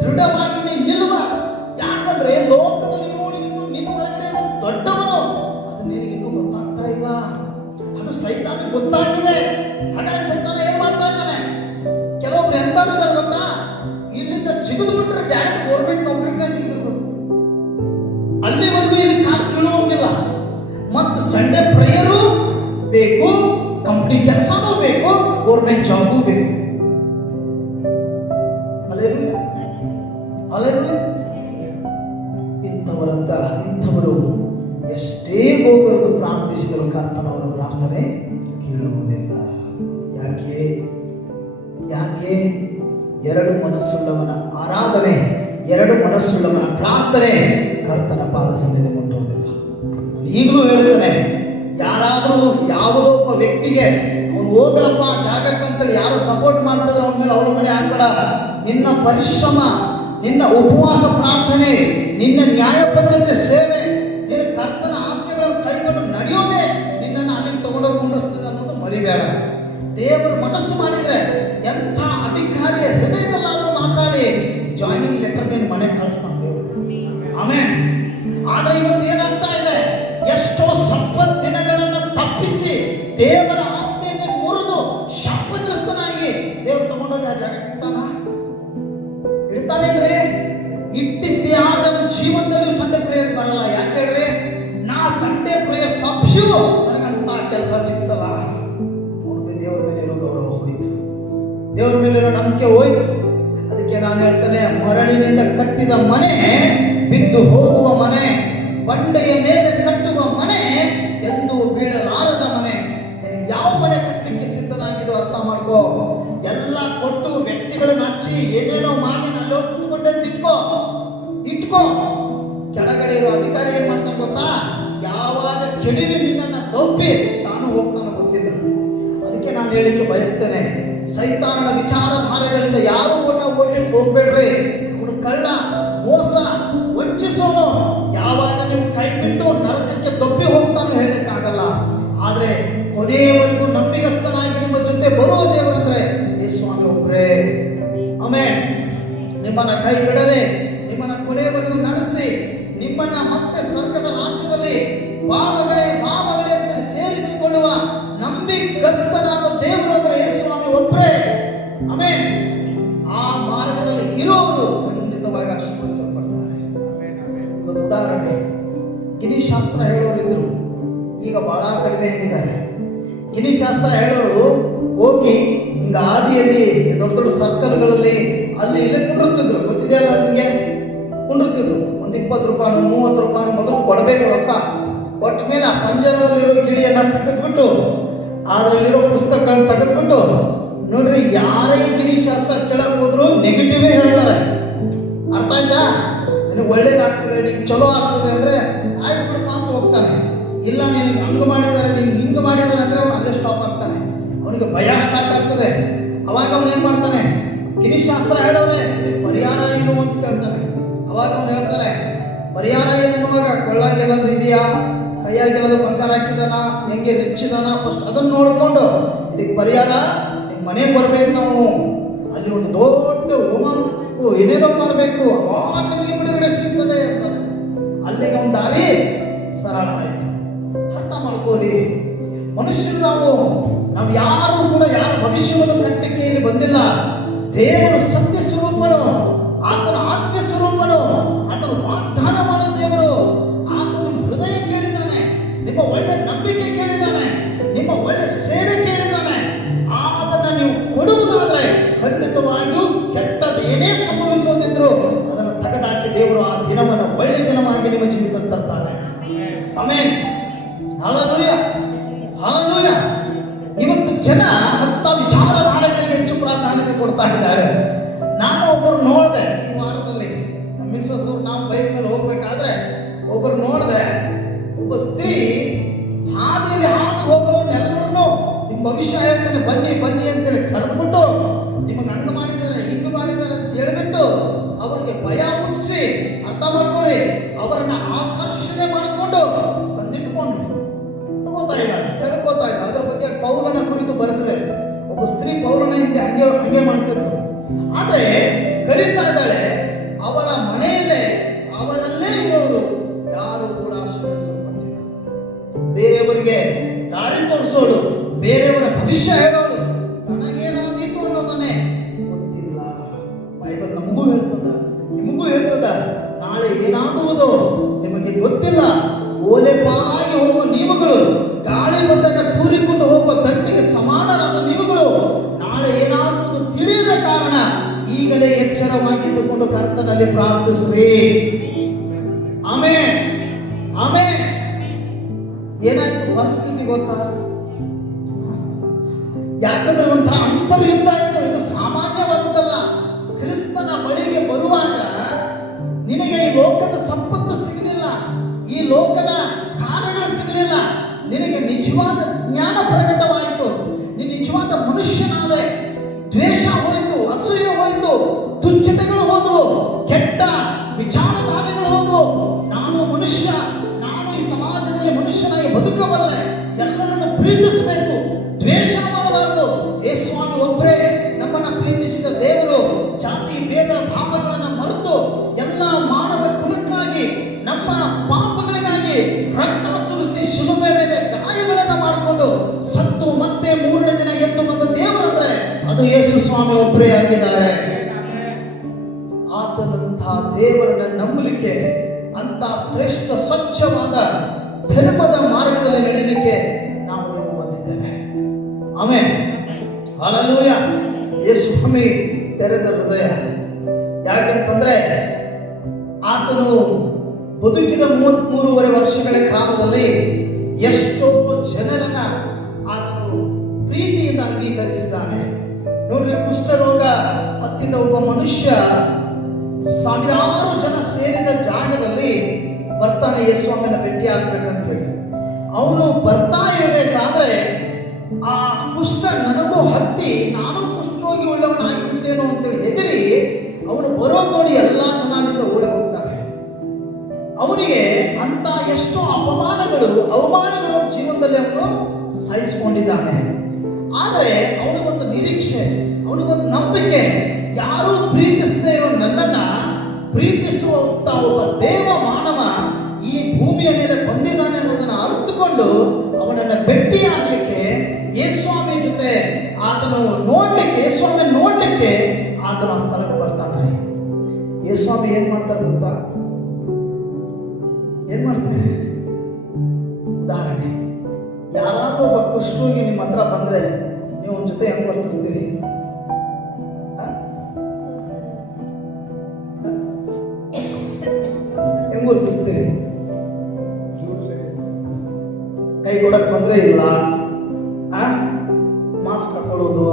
ದೃಢವಾಗಿ ನೀನು ನಿಲ್ಲಬಾರ್ದು. ಯಾಕಂದ್ರೆ ಲೋಕದಲ್ಲಿ ನೋಡಿಬಿಟ್ಟು ನಿನ್ನ ಒಳಗಡೆ ದೊಡ್ಡವನು, ಅದು ನಿನಗೆ ಇನ್ನೂ ಗೊತ್ತಾಗ್ತಾ ಇಲ್ಲ. ಅದು ಸೈತಾನಿಗೆ ಗೊತ್ತಾಗಿದೆ. ಹಾಗಾಗಿ ಸೈತಾನ ಏನ್ ಮಾಡ್ತಾ ಇದ್ದಾನೆ? ಕೆಲವೊಬ್ರು ಎಂತಾರು ಇದಾರೆ ಗೊತ್ತಾ? ಇಲ್ಲಿಂದ ಜಿಗಿದು ಬಿಟ್ರೆ ಡೈರೆಕ್ಟ್ ಗೌರ್ಮೆಂಟ್ ನೌಕರಿನೇ ಜಿಗಿದ್ರು, ಅಲ್ಲಿವರೆಗೂ ಇಲ್ಲಿ ಕಾಲು ಕೀಳುವಂಗಿಲ್ಲ. ಮತ್ತು ಸಂಡೇ ಪ್ರೇಯರು ಬೇಕು, ಕಂಪ್ನಿ ಕೆಲಸನೂ ಬೇಕು, ಗೌರ್ಮೆಂಟ್ ಜಾಬು ಬೇಕು. ಇಂಥವರು ಎಷ್ಟೇ ಗೋಗರದು ಪ್ರಾರ್ಥಿಸಿದರೂ ಕರ್ತನವರ ಪ್ರಾರ್ಥನೆ ಕೇಳುವುದಿಲ್ಲ. ಯಾಕೆ? ಎರಡು ಮನಸ್ಸುಳ್ಳವನ ಆರಾಧನೆ, ಎರಡು ಮನಸ್ಸುಳ್ಳವನ ಪ್ರಾರ್ಥನೆ ಕರ್ತನ ಪಾದ ಸನ್ನಿಧಿ ಮುಟ್ಟುವುದಿಲ್ಲ. ಈಗಲೂ ಹೇಳ್ತೇನೆ, ಯಾರಾದರೂ ಯಾವುದೋ ಒಬ್ಬ ವ್ಯಕ್ತಿಗೆ ಅವನು ಹೋಗಲಪ್ಪ ಜಾಗಕ್ಕಂತೇಳಿ ಯಾರು ಸಪೋರ್ಟ್ ಮಾಡ್ತಿದ್ರೆ ಅವನ ಮೇಲೆ ಅವಲಂಬನೆ ಆಗ್ಬೇಡ. ನಿನ್ನ ಪರಿಶ್ರಮ, ನಿನ್ನ ಉಪವಾಸ ಪ್ರಾರ್ಥನೆ, ನಿನ್ನ ನ್ಯಾಯಬದ್ಧತೆ ಸೇವೆ, ನಿನ್ನ ಕರ್ತನ ಆಜ್ಞೆಗಳನ್ನು ಕೈಗೊಂಡು ನಡೆಯೋದೇ ನಿನ್ನನ್ನು ಅಲ್ಲಿಗೆ ತಗೊಂಡೋಗಿ ಕುಂಡಿಸ್ತದೆ ಅನ್ನೋದು ಮರಿಬೇಡ. ದೇವರು ಮನಸ್ಸು ಮಾಡಿದ್ರೆ ಎಂಥ ಅಧಿಕಾರಿಯ ಹೃದಯದಲ್ಲಾದರೂ ಮಾತಾಡಿ ಜಾಯ್ನಿಂಗ್ ಲೆಟರ್ ನೀನು ಮನೆಗೆ ಕಳಿಸ್ತಾನೆ ದೇವರು. ಆಮೇಲೆ ಆದ್ರೆ ಇವತ್ತು ಏನಾಗ್ತಾ ಇದೆ? ಎಷ್ಟೋ ಸಂಪತ್ ದಿನಗಳನ್ನು ತಪ್ಪಿಸಿ ದೇವರ ಆಜ್ಞೆಯನ್ನು ಮುರಿದು ಶಾಪ ಆ ಜಾಗ ಇಟ್ಟಾನ? ಇಡ್ತಾನೇನ್ರಿ? ಇಟ್ಟಿದ್ದೆ ಆದ್ರೆ ನನ್ನ ಜೀವನದಲ್ಲೂ ಸಂಡೇ ಪ್ರೇಯರ್ ಬರಲ್ಲ. ಯಾಕೆ ಹೇಳ್ರಿ? ನಾ ಸಂಡೇ ಪ್ರೇಯರ್ ತಪ್ಪಿಸು ನನಗಂತ ಕೆಲಸ ಸಿಗ್ತಲ್ಲ. ಅವನಿಗೆ ದೇವ್ರ ಮೇಲೆ ಇರೋ ಗೌರವ ಹೋಯ್ತು, ದೇವ್ರ ಮೇಲಿರೋ ನಂಬಿಕೆ ಹೋಯ್ತು. ಅದಕ್ಕೆ ನಾನು ಹೇಳ್ತೇನೆ, ಮರಳಿನಿಂದ ಕಟ್ಟಿದ ಮನೆ ಬಿದ್ದು ಹೋಗುವ ಮನೆ, ಬಂಡೆಯ ಮೇಲೆ ಕಟ್ಟುವ ಮನೆ ಎಂದು ಬೀಳಲಾರದ ಮನೆ. ಯಾವ ಮನೆ ಕಟ್ಟಲಿಕ್ಕೆ ಸಿದ್ಧನಾಗಿದ್ದು ಅರ್ಥ ಮಾಡ್ಕೋ. ಎಲ್ಲ ಕೊಟ್ಟು ವ್ಯಕ್ತಿಗಳನ್ನ ಹಚ್ಚಿ ಏನೇನೋ ಮಾಡಿ ನಾನು ಕೂತ್ಕೊಂಡೆ ಇಟ್ಕೋ. ಕೆಳಗಡೆ ಇರೋ ಅಧಿಕಾರಿ ಏನ್ ಮಾಡ್ತಾನೆ ಗೊತ್ತಾ? ಯಾವಾಗ ಕೆಡವಿ ನಿನ್ನನ್ನು ತಪ್ಪಿ ತಾನು ಹೋಗ್ತಾನೆ ಗೊತ್ತಿಲ್ಲ. ಅದಕ್ಕೆ ನಾನು ಹೇಳಿಕ್ಕೆ ಬಯಸ್ತೇನೆ, ಸೈತಾನನ ವಿಚಾರಧಾರೆಗಳಿಂದ ಯಾರು ಓಡ್ಲಿಕ್ಕೆ ಹೋಗ್ಬೇಡ್ರಿ. ಅವನು ಕಳ್ಳ, ಮೋಸ, ವಂಚಿಸೋನು. ಯಾವಾಗ ನೀವು ಕೈ ಬಿಟ್ಟು ನರಕಕ್ಕೆ ದೊಬ್ಬಿ ಹೋಗ್ತಾನೆ ಹೇಳಕ್ಕಾಗಲ್ಲ. ಆದ್ರೆ ಕೊನೆಯವರೆಗೂ ನಂಬಿಗಸ್ತನಾಗಿ ನಿಮ್ಮ ಜೊತೆ ಬರುವ ದೇವರಂದ್ರೆ ಯೇಸುಸ್ವಾಮಿ ಒಬ್ಬರೇ. ಆಮೇಲೆ ನಿಮ್ಮನ್ನ ಕೈ ಬಿಡದೆ ನಿಮ್ಮನ್ನ ಕೊನೆಯವರೆಗೂ ನಡೆಸಿ ನಿಮ್ಮನ್ನ ಮತ್ತೆ ಸ್ವರ್ಗದ ರಾಜ್ಯದಲ್ಲಿ ಬಾ ಮಗನೇ ಅಂತ ಸೇರಿಸಿಕೊಳ್ಳುವ ನಂಬಿಗಸ್ತನಾದ ದೇವರು ಅಂದ್ರೆ ಯೇಸುಸ್ವಾಮಿ ಒಬ್ಬರೇ. ಆಮೇಲೆ ಆ ಮಾರ್ಗದಲ್ಲಿ ಇರೋರು ಖಂಡಿತವಾಗಿ ಆಶೀರ್ವದಿಸಲ್ಪಡ್ತಾರೆ. ಇವತ್ತು ಉದಾಹರಣೆ, ಗಿನಿಶಾಸ್ತ್ರ ಹೇಳೋರು ಇದ್ರು, ಈಗ ಬಹಳ ಕಡಿಮೆ ಆಗಿದ್ದಾರೆ. ಗಿನಿಶಾಸ್ತ್ರ ಹೇಳೋರು ಹೋಗಿ ಹಿಂಗ ಆದಿಯಲ್ಲಿ ದೊಡ್ಡ ದೊಡ್ಡ ಸರ್ಕಲ್ಗಳಲ್ಲಿ ಅಲ್ಲಿ ಇಲ್ಲಿ ಕುಂಡಿರ್ತಿದ್ರು. ಗೊತ್ತಿದೆಯಲ್ಲ ನಿಮಗೆ? ಕುಂಡಿರ್ತಿದ್ರು. ಒಂದು 20 ರೂಪಾಯಿ 30 ರೂಪಾಯಿ ಮೊದಲು ಕೊಡಬೇಕು ರೊಕ್ಕ. ಕೊಟ್ಟ ಮೇಲೆ ಆ ಪಂಜರದಲ್ಲಿರೋ ಗಿಳಿಯನ್ನು ತೆಗೆದ್ಬಿಟ್ಟು ಅದರಲ್ಲಿರೋ ಪುಸ್ತಕಗಳನ್ನು ತೆಗೆದ್ಬಿಟ್ಟು ನೋಡ್ರಿ, ಯಾರೇ ಗಿನಿಶಾಸ್ತ್ರ ಕೇಳಕ್ ಹೋದ್ರು ನೆಗೆಟಿವೇ ಹೇಳ್ತಾರೆ. ಅರ್ಥ ಆಯ್ತಾ? ನಿನಗೆ ಒಳ್ಳೇದಾಗ್ತದೆ, ನಿನ್ಗೆ ಚಲೋ ಆಗ್ತದೆ ಅಂದ್ರೆ ಆಯ್ತು ಬಿಡಪ್ಪ ಅಂತ ಹೋಗ್ತಾನೆ. ಇಲ್ಲ ನೀನು ಹಂಗೆ ಮಾಡಿದ್ದಾರೆ, ನೀನು ಹಿಂಗೆ ಮಾಡಿದ್ದಾರೆ ಅಂದ್ರೆ ಅವನು ಅಲ್ಲೇ ಸ್ಟಾಪ್ ಆಗ್ತಾನೆ. ಅವನಿಗೆ ಭಯ ಸ್ಟಾರ್ಟ್ ಆಗ್ತದೆ. ಅವಾಗ ಅವನು ಏನು ಮಾಡ್ತಾನೆ? ಗಿನಿಶಾಸ್ತ್ರ ಹೇಳೋರೆ ಪರಿಹಾರ ಏನು ಅಂತ ಕೇಳ್ತಾನೆ. ಅವಾಗ ಅವನು ಹೇಳ್ತಾನೆ, ಪರಿಹಾರ ಏನುವಾಗ ಕೊಳ್ಳಾಗಿ ಏನಾದ್ರು ಇದೆಯಾ, ಕೈಯಾಗಿರೋದು ಬಂಗಾರ ಹಾಕಿದಾನ, ಹೆಂಗೆ ರಿಚ್ಚಿದಾನ, ಫಸ್ಟ್ ಅದನ್ನು ನೋಡಿಕೊಂಡು ಇದಕ್ಕೆ ಪರಿಹಾರ ನಿಮ್ಮ ಮನೆಗೆ ಬರಬೇಕು, ನಾವು ಅಲ್ಲಿ ಒಂದು ದೊಡ್ಡ ಹೋಮ ಮಾಡಬೇಕು, ಏನೇನೋ ಮಾಡಬೇಕು, ಅವಾಗ ನಿಮಗೆ ಬಿಡುಗಡೆ ಸಿಗ್ತದೆ ಅಂತಾನೆ. ಅಲ್ಲಿಗೆ ಒಂದು ದಾರಿ ಸರಳ ಆಯಿತು. ಅರ್ಥ ಮಾಡ್ಕೋರಿ, ಮನುಷ್ಯರು ನಾವು ಯಾರು ಕೂಡ ಯಾರ ಭವಿಷ್ಯವನ್ನು ಕಟ್ಟಲಿಕ್ಕೆ ಇಲ್ಲಿ ಬಂದಿಲ್ಲ. ದೇವರು ಸತ್ಯ ಸ್ವರೂಪನು, ಆತನ ಆದ್ಯ ಸ್ವರೂಪನು, ಆತನು ವಾಗ್ದಾನ ಮಾಡೋ ದೇವರು. ಆತನ ಹೃದಯ ಕೇಳಿದ್ದಾನೆ, ನಿಮ್ಮ ಒಳ್ಳೆ ನಂಬಿಕೆ ಕೇಳಿದ್ದಾನೆ, ನಿಮ್ಮ ಒಳ್ಳೆ ಸೇವೆ ಕೇಳಿದ್ದಾನೆ. ಅದನ್ನ ನೀವು ಕೊಡುವುದಾದ್ರೆ ಖಂಡಿತವಾಗಿಯೂ ಕೆಟ್ಟದೇನೇ ಸಂಭವಿಸೋದಿದ್ರು ಅದನ್ನು ತೆಗೆದಾಕಿ ದೇವರು ಆ ದಿನವನ್ನು ಒಳ್ಳೆ ದಿನವಾಗಿ ನಿಮ್ಮ ಜೀವಿತ ತರ್ತಾರೆ. ಆಮೆನ್. Hallelujah, hallelujah. ಇವತ್ತು ಜನ ಹತ್ತ ವಿಚಾರಧಾರೆಗಳಿಗೆ ಹೆಚ್ಚು ಪ್ರಾಧಾನ್ಯತೆ ಕೊಡ್ತಾ ಇದ್ದಾರೆ. ನಾನು ಒಬ್ಬರು ನೋಡಿದೆ ಈ ವಾರದಲ್ಲಿ, ನಮ್ಮ ಮಿಸ್ಸಸ್ ನಾವು ಬೈಕ್ ಮೇಲೆ ಹೋಗ್ಬೇಕಾದ್ರೆ ಒಬ್ಬರು ನೋಡಿದೆ. ಒಬ್ಬ ಸ್ತ್ರೀ ಹಾದಿಯಲ್ಲಿ ಹಾದು ಹೋಗೋರ್ನೆಲ್ಲರನ್ನು ನಿಮ್ಮ ಭವಿಷ್ಯ ಹೇಳ್ತಾನೆ, ಬನ್ನಿ ಬನ್ನಿ ಅಂತೇಳಿ ಕರೆದ್ಬಿಟ್ಟು ನಿಮಗೆ ಹಂಗೆ ಮಾಡಿದ್ದಾರೆ ಹಿಂಗೆ ಮಾಡಿದ್ದಾರೆ ಅಂತ ಹೇಳ್ಬಿಟ್ಟು ಅವ್ರಿಗೆ ಭಯ ಹುಟ್ಟಿಸಿ, ಅರ್ಥ ಮಾಡ್ಕೋರಿ, ಅವರನ್ನ ಆಕರ್ಷಣೆ ಮಾಡಿಕೊಂಡು ತಂದಿಟ್ಕೊಂಡು ತಗೋತಾ ಇದ್ದಾರೆ, ಸೆಳ್ಕೋತಾ ಇದ್ದಾರೆ. ಅದರ ಬಗ್ಗೆ ಪೌಲನ ಕುರಿತು ಬರ್ತದೆ. ಒಬ್ಬ ಸ್ತ್ರೀ ಪೌಲನ ಹಿಂದೆ ಹಂಗೆ ಮಾಡ್ತಿದ್ರು. ಆದ್ರೆ ಕರೀತಾ ಇದ್ದಾಳೆ, ಅವಳ ಮನೆಯಲ್ಲೇ ಅವರಲ್ಲೇ ಇರೋರು ಯಾರು ಕೂಡ ಆಶೀರ್ವದಿಸಲ್ಪಟ್ಟಿಲ್ಲ. ಬೇರೆಯವರಿಗೆ ದಾರಿ ತೋರಿಸೋಳು, ಬೇರೆಯವರ ಭವಿಷ್ಯ ಹೇಳೋಳು, ತನಗೇನಾದೀತು ಅನ್ನೋದನ್ನೇ ಗೊತ್ತಿಲ್ಲ. ಬೈಬಲ್ ನಮಗೂ ಹೇಳ್ತದ, ನಿಮಗೂ ಹೇಳ್ತದ, ನಾಳೆ ಏನಾಗುವುದು ನಿಮಗೆ ಗೊತ್ತಿಲ್ಲ. ಓಲೆ ಪಾಲಾಗಿ ಹೋಗುವ ನೀವುಗಳು, ಗಾಳಿ ಬಂದಾಗ ತೂರಿಕೊಂಡು ಹೋಗುವ ತಂಟಿಗೆ ಸಮಾನರಾದ ನೀವುಗಳು ನಾಳೆ ಏನಾಗುವುದು ತಿಳಿಯದ ಕಾರಣ ಈಗಲೇ ಎಚ್ಚರವಾಗಿದ್ದುಕೊಂಡು ಕರ್ತನಲ್ಲಿ ಪ್ರಾರ್ಥಿಸ್ರಿ. ಆಮೇನ್, ಆಮೇನ್. ಏನಾಯ್ತು ಪರಿಸ್ಥಿತಿ ಗೊತ್ತಾ? ಯಾಕಂದ್ರೆ ಒಂಥರ ಅಂತರ್ಯುದ್ಧ ಇದು. ಇದು ಸಾಮಾನ್ಯವಾದದ್ದಲ್ಲ. ಕ್ರಿಸ್ತನ ಬಳಿಗೆ ಬರುವಾಗ ನಿನಗೆ ಈ ಲೋಕದ ಸಂಪತ್ತು ಸಿಗಲಿಲ್ಲ, ಈ ಲೋಕದ ಕಾರ್ಯಗಳು ಸಿಗಲಿಲ್ಲ, ನಿನಗೆ ನಿಜವಾದ ಜ್ಞಾನ ಪ್ರಕಟವಾಯಿತು, ನೀನು ನಿಜವಾದ ಮನುಷ್ಯನಾದೆ. ದ್ವೇಷ ಹೋಯಿತು, ಅಸೂಯೆ ಹೋಯಿತು, ತುಚ್ಛತೆಗಳು ಹೋದವು, ಕೆಟ್ಟ ವಿಚಾರಧಾರೆಗಳು ಹೋದವು. ನಾನು ಮನುಷ್ಯ, ನಾನು ಈ ಸಮಾಜದಲ್ಲಿ ಮನುಷ್ಯನಾಗಿ ಬದುಕಬಲ್ಲೆ, ಎಲ್ಲರನ್ನು ಪ್ರೀತಿಸಬೇಕು, ದ್ವೇಷ ಮಾಡಬಾರದು. ಯೇಸುಸ್ವಾಮಿ ಒಬ್ಬರೇ ನಮ್ಮನ್ನು ಪ್ರೀತಿಸಿದ ದೇವರು. ಜಾತಿ ಭೇದ ಭಾವಗಳನ್ನು ಮರೆತು ಎಲ್ಲ ಮಾನವ ಕುಲಕ್ಕಾಗಿ, ನಮ್ಮ ಪಾಪಗಳಿಗಾಗಿ ರಕ್ತ ಸುರಿಸಿ ಶಿಲುಬೆ ಮೇಲೆ ಗಾಯಗಳನ್ನು ಮಾಡಿಕೊಂಡು ಸತ್ತು ಮತ್ತೆ 3ನೇ ದಿನ ಎದ್ದು ಬಂದ ದೇವರಂದ್ರೆ ಅದು ಯೇಸುಸ್ವಾಮಿ. ಸ್ವಾಮಿ ಒಬ್ಬರೇ ಆಗಿದ್ದಾರೆ. ಆತನಂತಹ ದೇವರನ್ನ ನಂಬಲಿಕ್ಕೆ, ಅಂತ ಶ್ರೇಷ್ಠ ಸ್ವಚ್ಛವಾದ ಧರ್ಮದ ಮಾರ್ಗದಲ್ಲಿ ನಡೆಯಲಿಕ್ಕೆ ನಾವು ನೀವು ಬಂದಿದ್ದೇವೆ. ಆಮೆನ್. ಹಲ್ಲೆಲೂಯಾ. ಯೇಸು ಸ್ವಾಮಿ ತೆರೆದ ಹೃದಯ. ಯಾಕೆಂತಂದ್ರೆ ಆತನು ಬದುಕಿದ 33 ವರ್ಷಗಳ ಕಾಲದಲ್ಲಿ ಎಷ್ಟೋ ಜನರನ್ನ ಆತನು ಪ್ರೀತಿಯಿಂದ ಅಂಗೀಕರಿಸಿದ್ದಾನೆ. ನೋಡ್ರಿ, ಕುಷ್ಠರೋಗ ಹತ್ತಿದ ಒಬ್ಬ ಮನುಷ್ಯ ಸಾವಿರಾರು ಜನ ಸೇರಿದ ಜಾಗದಲ್ಲಿ ಬರ್ತಾನೆ ಯೇಸು ಸ್ವಾಮಿನ ಭೇಟಿ ಆಗ್ಬೇಕಂತೇಳಿ. ಅವನು ಬರ್ತಾ ಇರಬೇಕಾದ್ರೆ ಆ ಕುಷ್ಠ ನನಗೂ ಹತ್ತಿ ನಾನು ಕುಷ್ಠರೋಗಿ ಉಳ್ಳವನಾಗಿಬಿಟ್ಟೇನೋ ಅಂತೇಳಿ ಹೆದರಿ ಅವನು ಬರೋದು ನೋಡಿ ಎಲ್ಲ ಚೆನ್ನಾಗಿಂದ ಓಡಿ ಹೋಗ್ತಾರೆ. ಅವನಿಗೆ ಅಂತ ಎಷ್ಟೋ ಅವಮಾನಗಳು ಜೀವನದಲ್ಲಿ ಅವನು ಸಹಿಸಿಕೊಂಡಿದ್ದಾನೆ. ಆದರೆ ಅವನಿಗೊಂದು ನಿರೀಕ್ಷೆ, ಅವನಿಗೊಂದು ನಂಬಿಕೆ, ಯಾರೂ ಪ್ರೀತಿಸದೇ ಇರೋ ನನ್ನನ್ನ ಪ್ರೀತಿಸುವಂತ ಒಬ್ಬ ದೇವ ಮಾನವ ಈ ಭೂಮಿಯ ಮೇಲೆ ಬಂದಿದ್ದಾನೆ ಅನ್ನೋದನ್ನ ಅರ್ಥಕೊಂಡು ಅವನನ್ನ ಭೇಟಿಯಾಗಲಿಕ್ಕೆ ಯೇಸುಸ್ವಾಮಿ ಜೊತೆ ಆತನು ನೋಡ್ಲಿಕ್ಕೆ, ಯೇಸುಸ್ವಾಮಿ ನೋಡ್ಲಿಕ್ಕೆ ಆತನ ಆ ಸ್ಥಳಕ್ಕೆ ಬರ್ತಾನೆ. ಯೇಸುಸ್ವಾಮಿ ಏನ್ ಮಾಡ್ತಾರೆ ಗೊತ್ತಾ? ಏನ್ ಮಾಡ್ತಾರೆ? ಉದಾಹರಣೆ, ಯಾರಾದ್ರೂ ಒಬ್ಬ ಕುಷ್ಠರೋಗಿ ನಿಮ್ಮ ಹತ್ರ ಬಂದ್ರೆ ನೀವು ಅವನ ಜೊತೆ ಹೆಂಗ್ ವರ್ತಿಸ್ತೀರಿ? ಹೆಂಗ್ ವರ್ತಿಸ್ತೀರಿ? ಕೈ ಕೊಡಕ್ ಬಂದ್ರೆ ಇಲ್ಲ, ಮಾಸ್ಕ್ ಹಾಕೊಳ್ಳೋದು,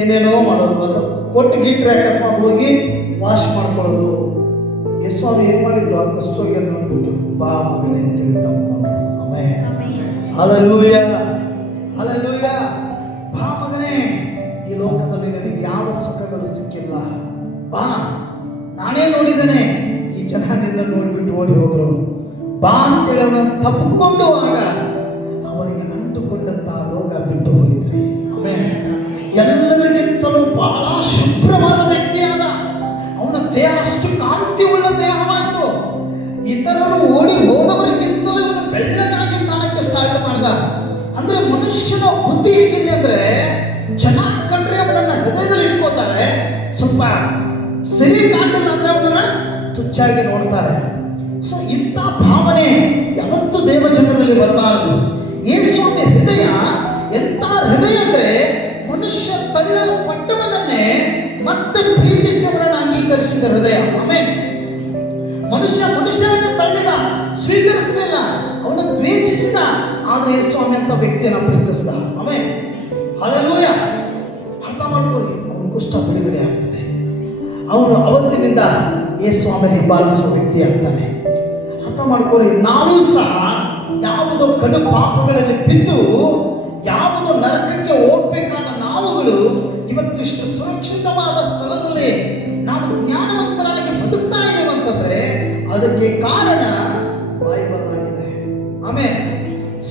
ಏನೇನೋ ಮಾಡೋದು, ಅಥವಾ ಕೊಟ್ಟು ಗಿಟ್ರೆ ಅಕಸ್ಮಾತ್ ಹೋಗಿ ವಾಶ್ ಮಾಡ್ಕೊಳ್ಳೋದು. ಯೇಸುಸ್ವಾಮಿ ಏನ್ ಮಾಡಿದ್ರು? ಆ ಕುಷ್ಠರೋಗಿಯನ್ನು ನೋಡ್ಬಿಟ್ಟು ಬಾ ಮಗನೇ ಅಂತೇಳಿ ತಗೊಂಡ್ರು. ಆಮೆನ್. Hallelujah, hallelujah. ಬಾ ಮಗನೇ, ಈ ಲೋಕದಲ್ಲಿ ನನಗೆ ಯಾವ ಸುಖಗಳು ಸಿಕ್ಕಿಲ್ಲ, ಬಾ, ನಾನೇ ನೋಡಿದ್ದೇನೆ, ಈ ಜನ ನಿನ್ನ ನೋಡ್ಬಿಟ್ಟು ಓಡಿ ಹೋದ್ರು, ಬಾ ಅಂತೇಳಿ ಅವನ ತಪ್ಪಿಕೊಂಡು ಆಗ ಅವನಿಗೆ ಅಂಟುಕೊಂಡಂತಹ ರೋಗ ಬಿಟ್ಟು ಹೋಗಿದ್ರೆ. ಆಮೆನ್. ಎಲ್ಲರಿಗಿಂತಲೂ ಬಹಳ ಶುಭ್ರವಾದ ವ್ಯಕ್ತಿಯಾದ, ಅವನ ದೇಹ ಅಷ್ಟು ಕಾಂತಿ ಉಳ್ಳ ದೇಹವಾಯಿತು. ಇತರರು ಓಡಿ ಹೋದವರಿಗಿಂತಲೂ ಇವನು ಬೆಳ್ಳಗಾಗಿ ಕಾಣಕ್ಕೆ ಸ್ಟಾರ್ಟ್ ಮಾಡ್ದ. ಅಂದ್ರೆ ಮನುಷ್ಯನ ಬುದ್ಧಿ ಹೇಗಿದೆ ಅಂದ್ರೆ, ಚೆನ್ನಾಗಿ ಕಂಡ್ರೆ ಅವನನ್ನ ಹೃದಯದಲ್ಲಿ ಇಟ್ಕೋತಾರೆ, ಸ್ವಲ್ಪ ಸರಿ ಕಾಣಲಿಲ್ಲ ಅಂದ್ರೆ ಅವನನ್ನ ತುಚ್ಚಾಗಿ ನೋಡ್ತಾರೆ. ಸೊ ಇಂಥ ಭಾವನೆ ಯಾವತ್ತೂ ದೇವ ಜನರಲ್ಲಿ ಬರಬಾರದು. ಯೇಸುಸ್ವಾಮಿ ಹೃದಯ ಎಂಥ ಹೃದಯ ಅಂದ್ರೆ, ಮನುಷ್ಯ ತಳ್ಳಲ್ಪಟ್ಟವನನ್ನೇ ಮತ್ತೆ ಪ್ರೀತಿಸುವವರನ್ನು ಅಂಗೀಕರಿಸಿದ ಹೃದಯ. ಆಮೆನ್. ಮನುಷ್ಯನನ್ನ ತಳ್ಳಿದ, ಸ್ವೀಕರಿಸಲಿಲ್ಲ, ಅವನ ದ್ವೇಷಿಸಿದ, ಆದ್ರೆ ಯೇಸುಸ್ವಾಮಿ ಅಂತ ವ್ಯಕ್ತಿಯನ್ನು ಪ್ರೀತಿಸಿದ. ಆಮೆನ್. ಹಲ್ಲೆಲೂಯಾ. ಅರ್ಥ ಮಾಡ್ಕೊಳ್ಳಿ, ಅವನು ಕುಷ್ಠ ಬಿಡುಗಡೆ ಆಗ್ತದೆ. ಅವನು ಅವತ್ತಿನಿಂದ ಯೇಸುಸ್ವಾಮಿಯನ್ನು ಹಿಂಬಾಲಿಸುವ ವ್ಯಕ್ತಿ ಆಗ್ತಾನೆ. ಅರ್ಥ ಮಾಡ್ಕೊಳ್ಳಿ, ನಾವು ಸಹ ಯಾವುದೋ ಕಡು ಪಾಪಗಳಲ್ಲಿ ಬಿದ್ದು ಯಾವುದೋ ನರಕಕ್ಕೆ ಹೋಗ್ಬೇಕಾದ ನಾವುಗಳು ಇವತ್ತು ಇಷ್ಟು ಸುರಕ್ಷಿತವಾದ ಸ್ಥಳದಲ್ಲಿ ನಾವು ಜ್ಞಾನವಂತರಾಗಿ ಬದುಕ್ತಾ ಇದ್ದೇವೆ ಅಂತಂದ್ರೆ ಅದಕ್ಕೆ ಕಾರಣ ಬೈಬಲ್ ಆಗಿದೆ. ಆಮೇಲೆ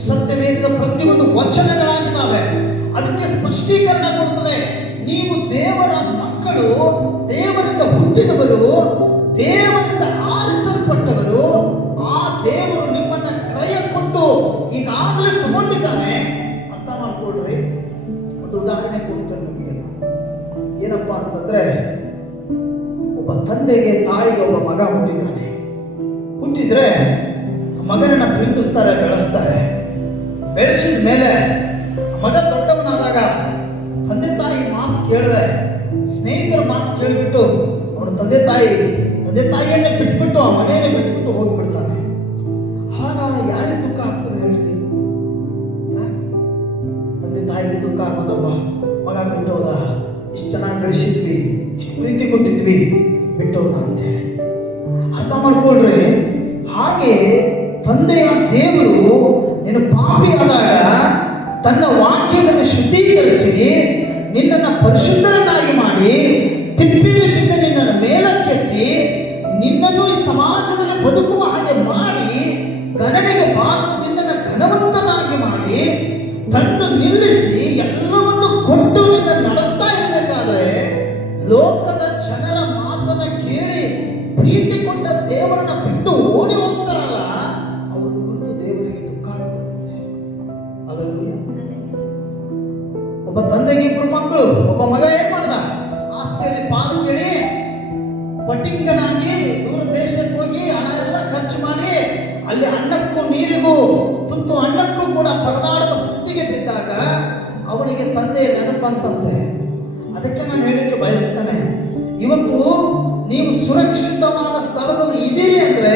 ಸತ್ಯವೇದದ ಪ್ರತಿಯೊಂದು ವಚನಗಳಾಗಿದ್ದಾವೆ. ಅದಕ್ಕೆ ಸ್ಪಷ್ಟೀಕರಣ ಕೊಡ್ತದೆ. ನೀವು ದೇವರ ಮಕ್ಕಳು, ದೇವರಿಂದ ಹುಟ್ಟಿದವರು, ದೇವರಿಂದ ಆರಿಸಲ್ಪಟ್ಟವರು. ಆ ದೇವರು ನಿಮ್ಮನ್ನ ಕ್ರಯ ಕೊಟ್ಟು ಈಗಾಗಲೇ ತಗೊಂಡಿದ್ದಾನೆ. ಅರ್ಥ ಮಾಡ್ಕೊಳ್ರಿ. ಒಂದು ಉದಾಹರಣೆ ಕೊಡ್ತೇನೆ ನಿಮಗೆ. ಏನಪ್ಪಾ ಅಂತಂದ್ರೆ, ಒಬ್ಬ ತಂದೆಗೆ ತಾಯಿಗೆ ಒಬ್ಬ ಮಗ ಹುಟ್ಟಿದ್ದಾನೆ. ಹುಟ್ಟಿದ್ರೆ ಮಗನನ್ನ ಪ್ರೀತಿಸ್ತಾರೆ, ಬೆಳೆಸ್ತಾರೆ. ಬೆಳೆಸಿದ ಮೇಲೆ ಮಗ ದೊಡ್ಡವನಾದಾಗ ತಂದೆ ತಾಯಿ ಮಾತು ಕೇಳಿದೆ, ಸ್ನೇಹಿತರ ಮಾತು ಕೇಳಿಬಿಟ್ಟು ಅವನು ತಂದೆ ತಾಯಿಯನ್ನೇ ಬಿಟ್ಬಿಟ್ಟು ಆ ಮನೆಯನ್ನೇ ಬಿಟ್ಬಿಟ್ಟು ಹೋಗ್ಬಿಡ್ತಾನೆ. ಆಗ ಅವನಿಗೆ ಯಾರಿಗೆ ದುಃಖ ಆಗ್ತದೆ ಹೇಳ್ರಿ? ತಂದೆ ತಾಯಿಗೆ ದುಃಖ ಆಗೋದಪ್ಪ, ಮಗ ಬಿಟ್ಟೋದ, ಇಷ್ಟು ಚೆನ್ನಾಗಿ ಬೆಳೆಸಿದ್ವಿ, ಇಷ್ಟು ಪ್ರೀತಿ ಕೊಟ್ಟಿದ್ವಿ, ಬಿಟ್ಟೋದ ಅಂತೇಳಿ. ಅರ್ಥ ಮಾಡ್ಕೊಳ್ರಿ. ಹಾಗೆ ತಂದೆಯ ದೇವರು ನೀನು ಪಾಪಿಯಾದಾಗ ತನ್ನ ವಾಕ್ಯವನ್ನು ಶುದ್ಧೀಕರಿಸಿ ನಿನ್ನನ್ನು ಪರಿಶುದ್ಧರನ್ನಾಗಿ ಮಾಡಿ ತಿಪ್ಪಿನಿಂದ ನಿನ್ನನ್ನು ಮೇಲಕ್ಕೆತ್ತಿ ನಿನ್ನನ್ನು ಈ ಸಮಾಜದಲ್ಲಿ ಬದುಕುವ ಹಾಗೆ ಮಾಡಿ ಗಣನೆಗೆ ಬಾರದು ನಿನ್ನನ್ನು ಘನವಂತನಾಗಿ ಮಾಡಿ ತಂದು ನಿಲ್ಲಿಸಿ ಎಲ್ಲವನ್ನು ಕೊಟ್ಟು ನಿನ್ನ ನಡೆಸ್ತಾ ಇರಬೇಕಾದ್ರೆ ಲೋಕದ ಜನರ ಮಾತನ್ನ ಕೇಳಿ ಪ್ರೀತಿ ಕೊಟ್ಟ ದೇವರನ್ನ ಬಿಟ್ಟು ಓಡಿ ಹೋಗ್ತಾರಲ್ಲ, ಅವ್ರ ಕುರಿತು ದೇವರಿಗೆ ದುಃಖ ಆಗ್ತದೆ. ಅಲ್ಲೂ ಒಬ್ಬ ತಂದೆಗೆ ಇಬ್ಬರು ಮಕ್ಕಳು. ಒಬ್ಬ ಮಗ ಏನ್ ಮಾಡ್ದ? ಕೇಳಿ ಪಟಿಂಗನಾಗಿ ದೂರ ದೇಶಕ್ಕೆ ಹೋಗಿ ಹಣ ಎಲ್ಲ ಖರ್ಚು ಮಾಡಿ ಅಲ್ಲಿ ಅನ್ನಕ್ಕೂ ನೀರಿಗೂ ತುತ್ತು ಅನ್ನಕ್ಕೂ ಕೂಡ ಪರದಾಡುವ ಸ್ಥಿತಿಗೆ ಬಿದ್ದಾಗ ಅವನಿಗೆ ತಂದೆ ನೆನಪಂತಂತೆ. ಅದಕ್ಕೆ ನಾನು ಹೇಳಿಕ್ಕೆ ಬಯಸ್ತೇನೆ, ಇವತ್ತು ನೀವು ಸುರಕ್ಷಿತವಾದ ಸ್ಥಳದಲ್ಲಿ ಇದ್ದೀರಿ ಅಂದ್ರೆ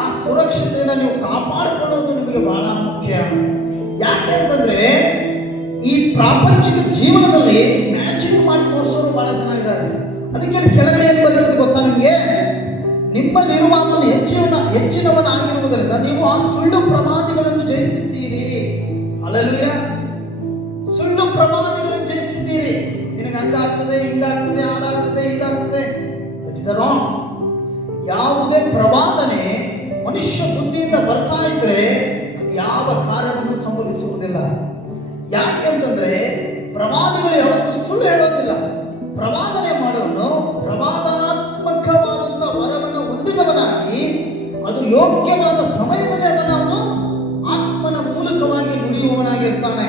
ಆ ಸುರಕ್ಷತೆಯನ್ನು ನೀವು ಕಾಪಾಡಿಕೊಳ್ಳೋದು ನಿಮಗೆ ಬಹಳ ಮುಖ್ಯ. ಯಾಕೆಂತಂದ್ರೆ ಈ ಪ್ರಾಪಂಚಿಕ ಜೀವನದಲ್ಲಿ ಮ್ಯಾಚಿಂಗ್ ಮಾಡಿ ತೋರಿಸೋರು ಬಹಳ ಜನ ಇದ್ದಾರೆ. ಅದಕ್ಕೆ ಕೆಳಗಡೆ ಏನು ಬರ್ತದೆ ಗೊತ್ತಾ ನಿಮಗೆ? ನಿಮ್ಮಲ್ಲಿರುವಾಗಲೂ ಹೆಚ್ಚಿನವನಾಗಿರುವುದರಿಂದ ನೀವು ಆ ಸುಳ್ಳು ಪ್ರಮಾದಿಗಳನ್ನು ಜಯಿಸಿದ್ದೀರಿ. ಹಲ್ಲೆಲೂಯಾ. ಸುಳ್ಳು ಪ್ರಮಾದಿಗಳನ್ನು ಜಯಿಸಿದ್ದೀರಿ. ನಿನಗೆ ಹಂಗಾಗ್ತದೆ, ಹಿಂಗಾಗ್ತದೆ, ಅದಾಗ್ತದೆ, ಇದಾಗ್ತದೆ. It's wrong. ಯಾವುದೇ ಪ್ರವಾದನೆ ಮನುಷ್ಯ ಬುದ್ಧಿಯಿಂದ ಬರ್ತಾ ಇದ್ರೆ ಅದು ಯಾವ ಕಾರ್ಯವನ್ನು ಸಂಭವಿಸುವುದಿಲ್ಲ. ಯಾಕೆಂತಂದ್ರೆ ಪ್ರವಾದಿಗಳು ಯಾವತ್ತೂ ಸುಳ್ಳು ಹೇಳೋದಿಲ್ಲ. ಪ್ರವಾದನೆ ಮಾಡೋನು ಪ್ರವಾದನಾತ್ಮಕವಾದಂಥ ವರವನ್ನು ಹೊಂದಿದವನಾಗಿ ಅದು ಯೋಗ್ಯವಾದ ಸಮಯದಲ್ಲಿ ಅದನ್ನು ಅವನು ಆತ್ಮನ ಮೂಲಕವಾಗಿ ನುಡಿಯುವವನಾಗಿರ್ತಾನೆ.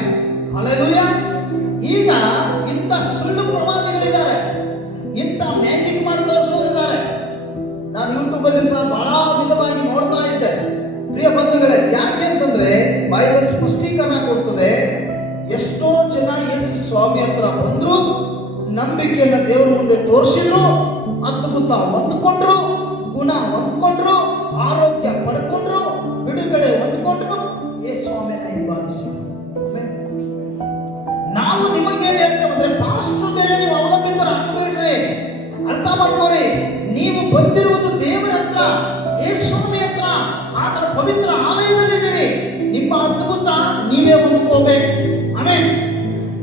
ಹಲ್ಲೆಲೂಯಾ. ಈಗ ಇಂಥ ಸುಳ್ಳು ಪ್ರವಾದಿಗಳಿದ್ದಾರೆ, ಇಂಥ ಮ್ಯಾಜಿಕ್ ಮಾಡಿ ತೋರಿಸೋರಿದ್ದಾರೆ. ನಾನು ಯೂಟ್ಯೂಬಲ್ಲಿ ಸಹ ಬಹಳ ವಿಧವಾಗಿ ನೋಡ್ತಾ ಇದ್ದೆ ಪ್ರಿಯ ಬಂಧುಗಳೇ. ಯಾಕೆ ಅಂತಂದ್ರೆ ಬೈಬಲ್ ಸ್ಪಷ್ಟೀಕರಣ ಕೊಡ್ತದೆ. ಎಷ್ಟೋ ಜನ ಯೇಸು ಸ್ವಾಮಿ ಹತ್ರ ಬಂದ್ರು, ನಂಬಿಕೆಯನ್ನು ದೇವರ ಮುಂದೆ ತೋರಿಸಿದ್ರು, ಅದ್ಭುತ ಹೊಂದ್ಕೊಂಡ್ರು, ಗುಣ ಹೊಂದ್ಕೊಂಡ್ರು, ಆರೋಗ್ಯ ಪಡ್ಕೊಂಡ್ರು, ಬಿಡುಗಡೆ ಹೊಂದ್ಕೊಂಡ್ರು, ಯೇಸು ಸ್ವಾಮಿಯನ್ನ ಹಿಂಬಾಲಿಸಿದ್ರು. ನಾವು ನಿಮಗೇನು ಹೇಳ್ತೇವೆ ಅಂದ್ರೆ ಪಾಸ್ಟರ್ ಮೇಲೆ ನೀವು ಅವಲಂಬಿತರಾಗಬೇಡ್ರಿ. ಅರ್ಥ ಮಾಡ್ಕೋರಿ, ನೀವು ಬಂದಿರುವುದು ದೇವರ ಹತ್ರ, ಯೇಸು ಸ್ವಾಮಿ ಹತ್ರ, ಆತನ ಪವಿತ್ರ ಆಲಯದಲ್ಲಿದ್ದೀರಿ. ನಿಮ್ಮ ಅದ್ಭುತ ನೀವೇ ಹೊಂದ್ಕೋಬೇಕು. ಆಮೇಲೆ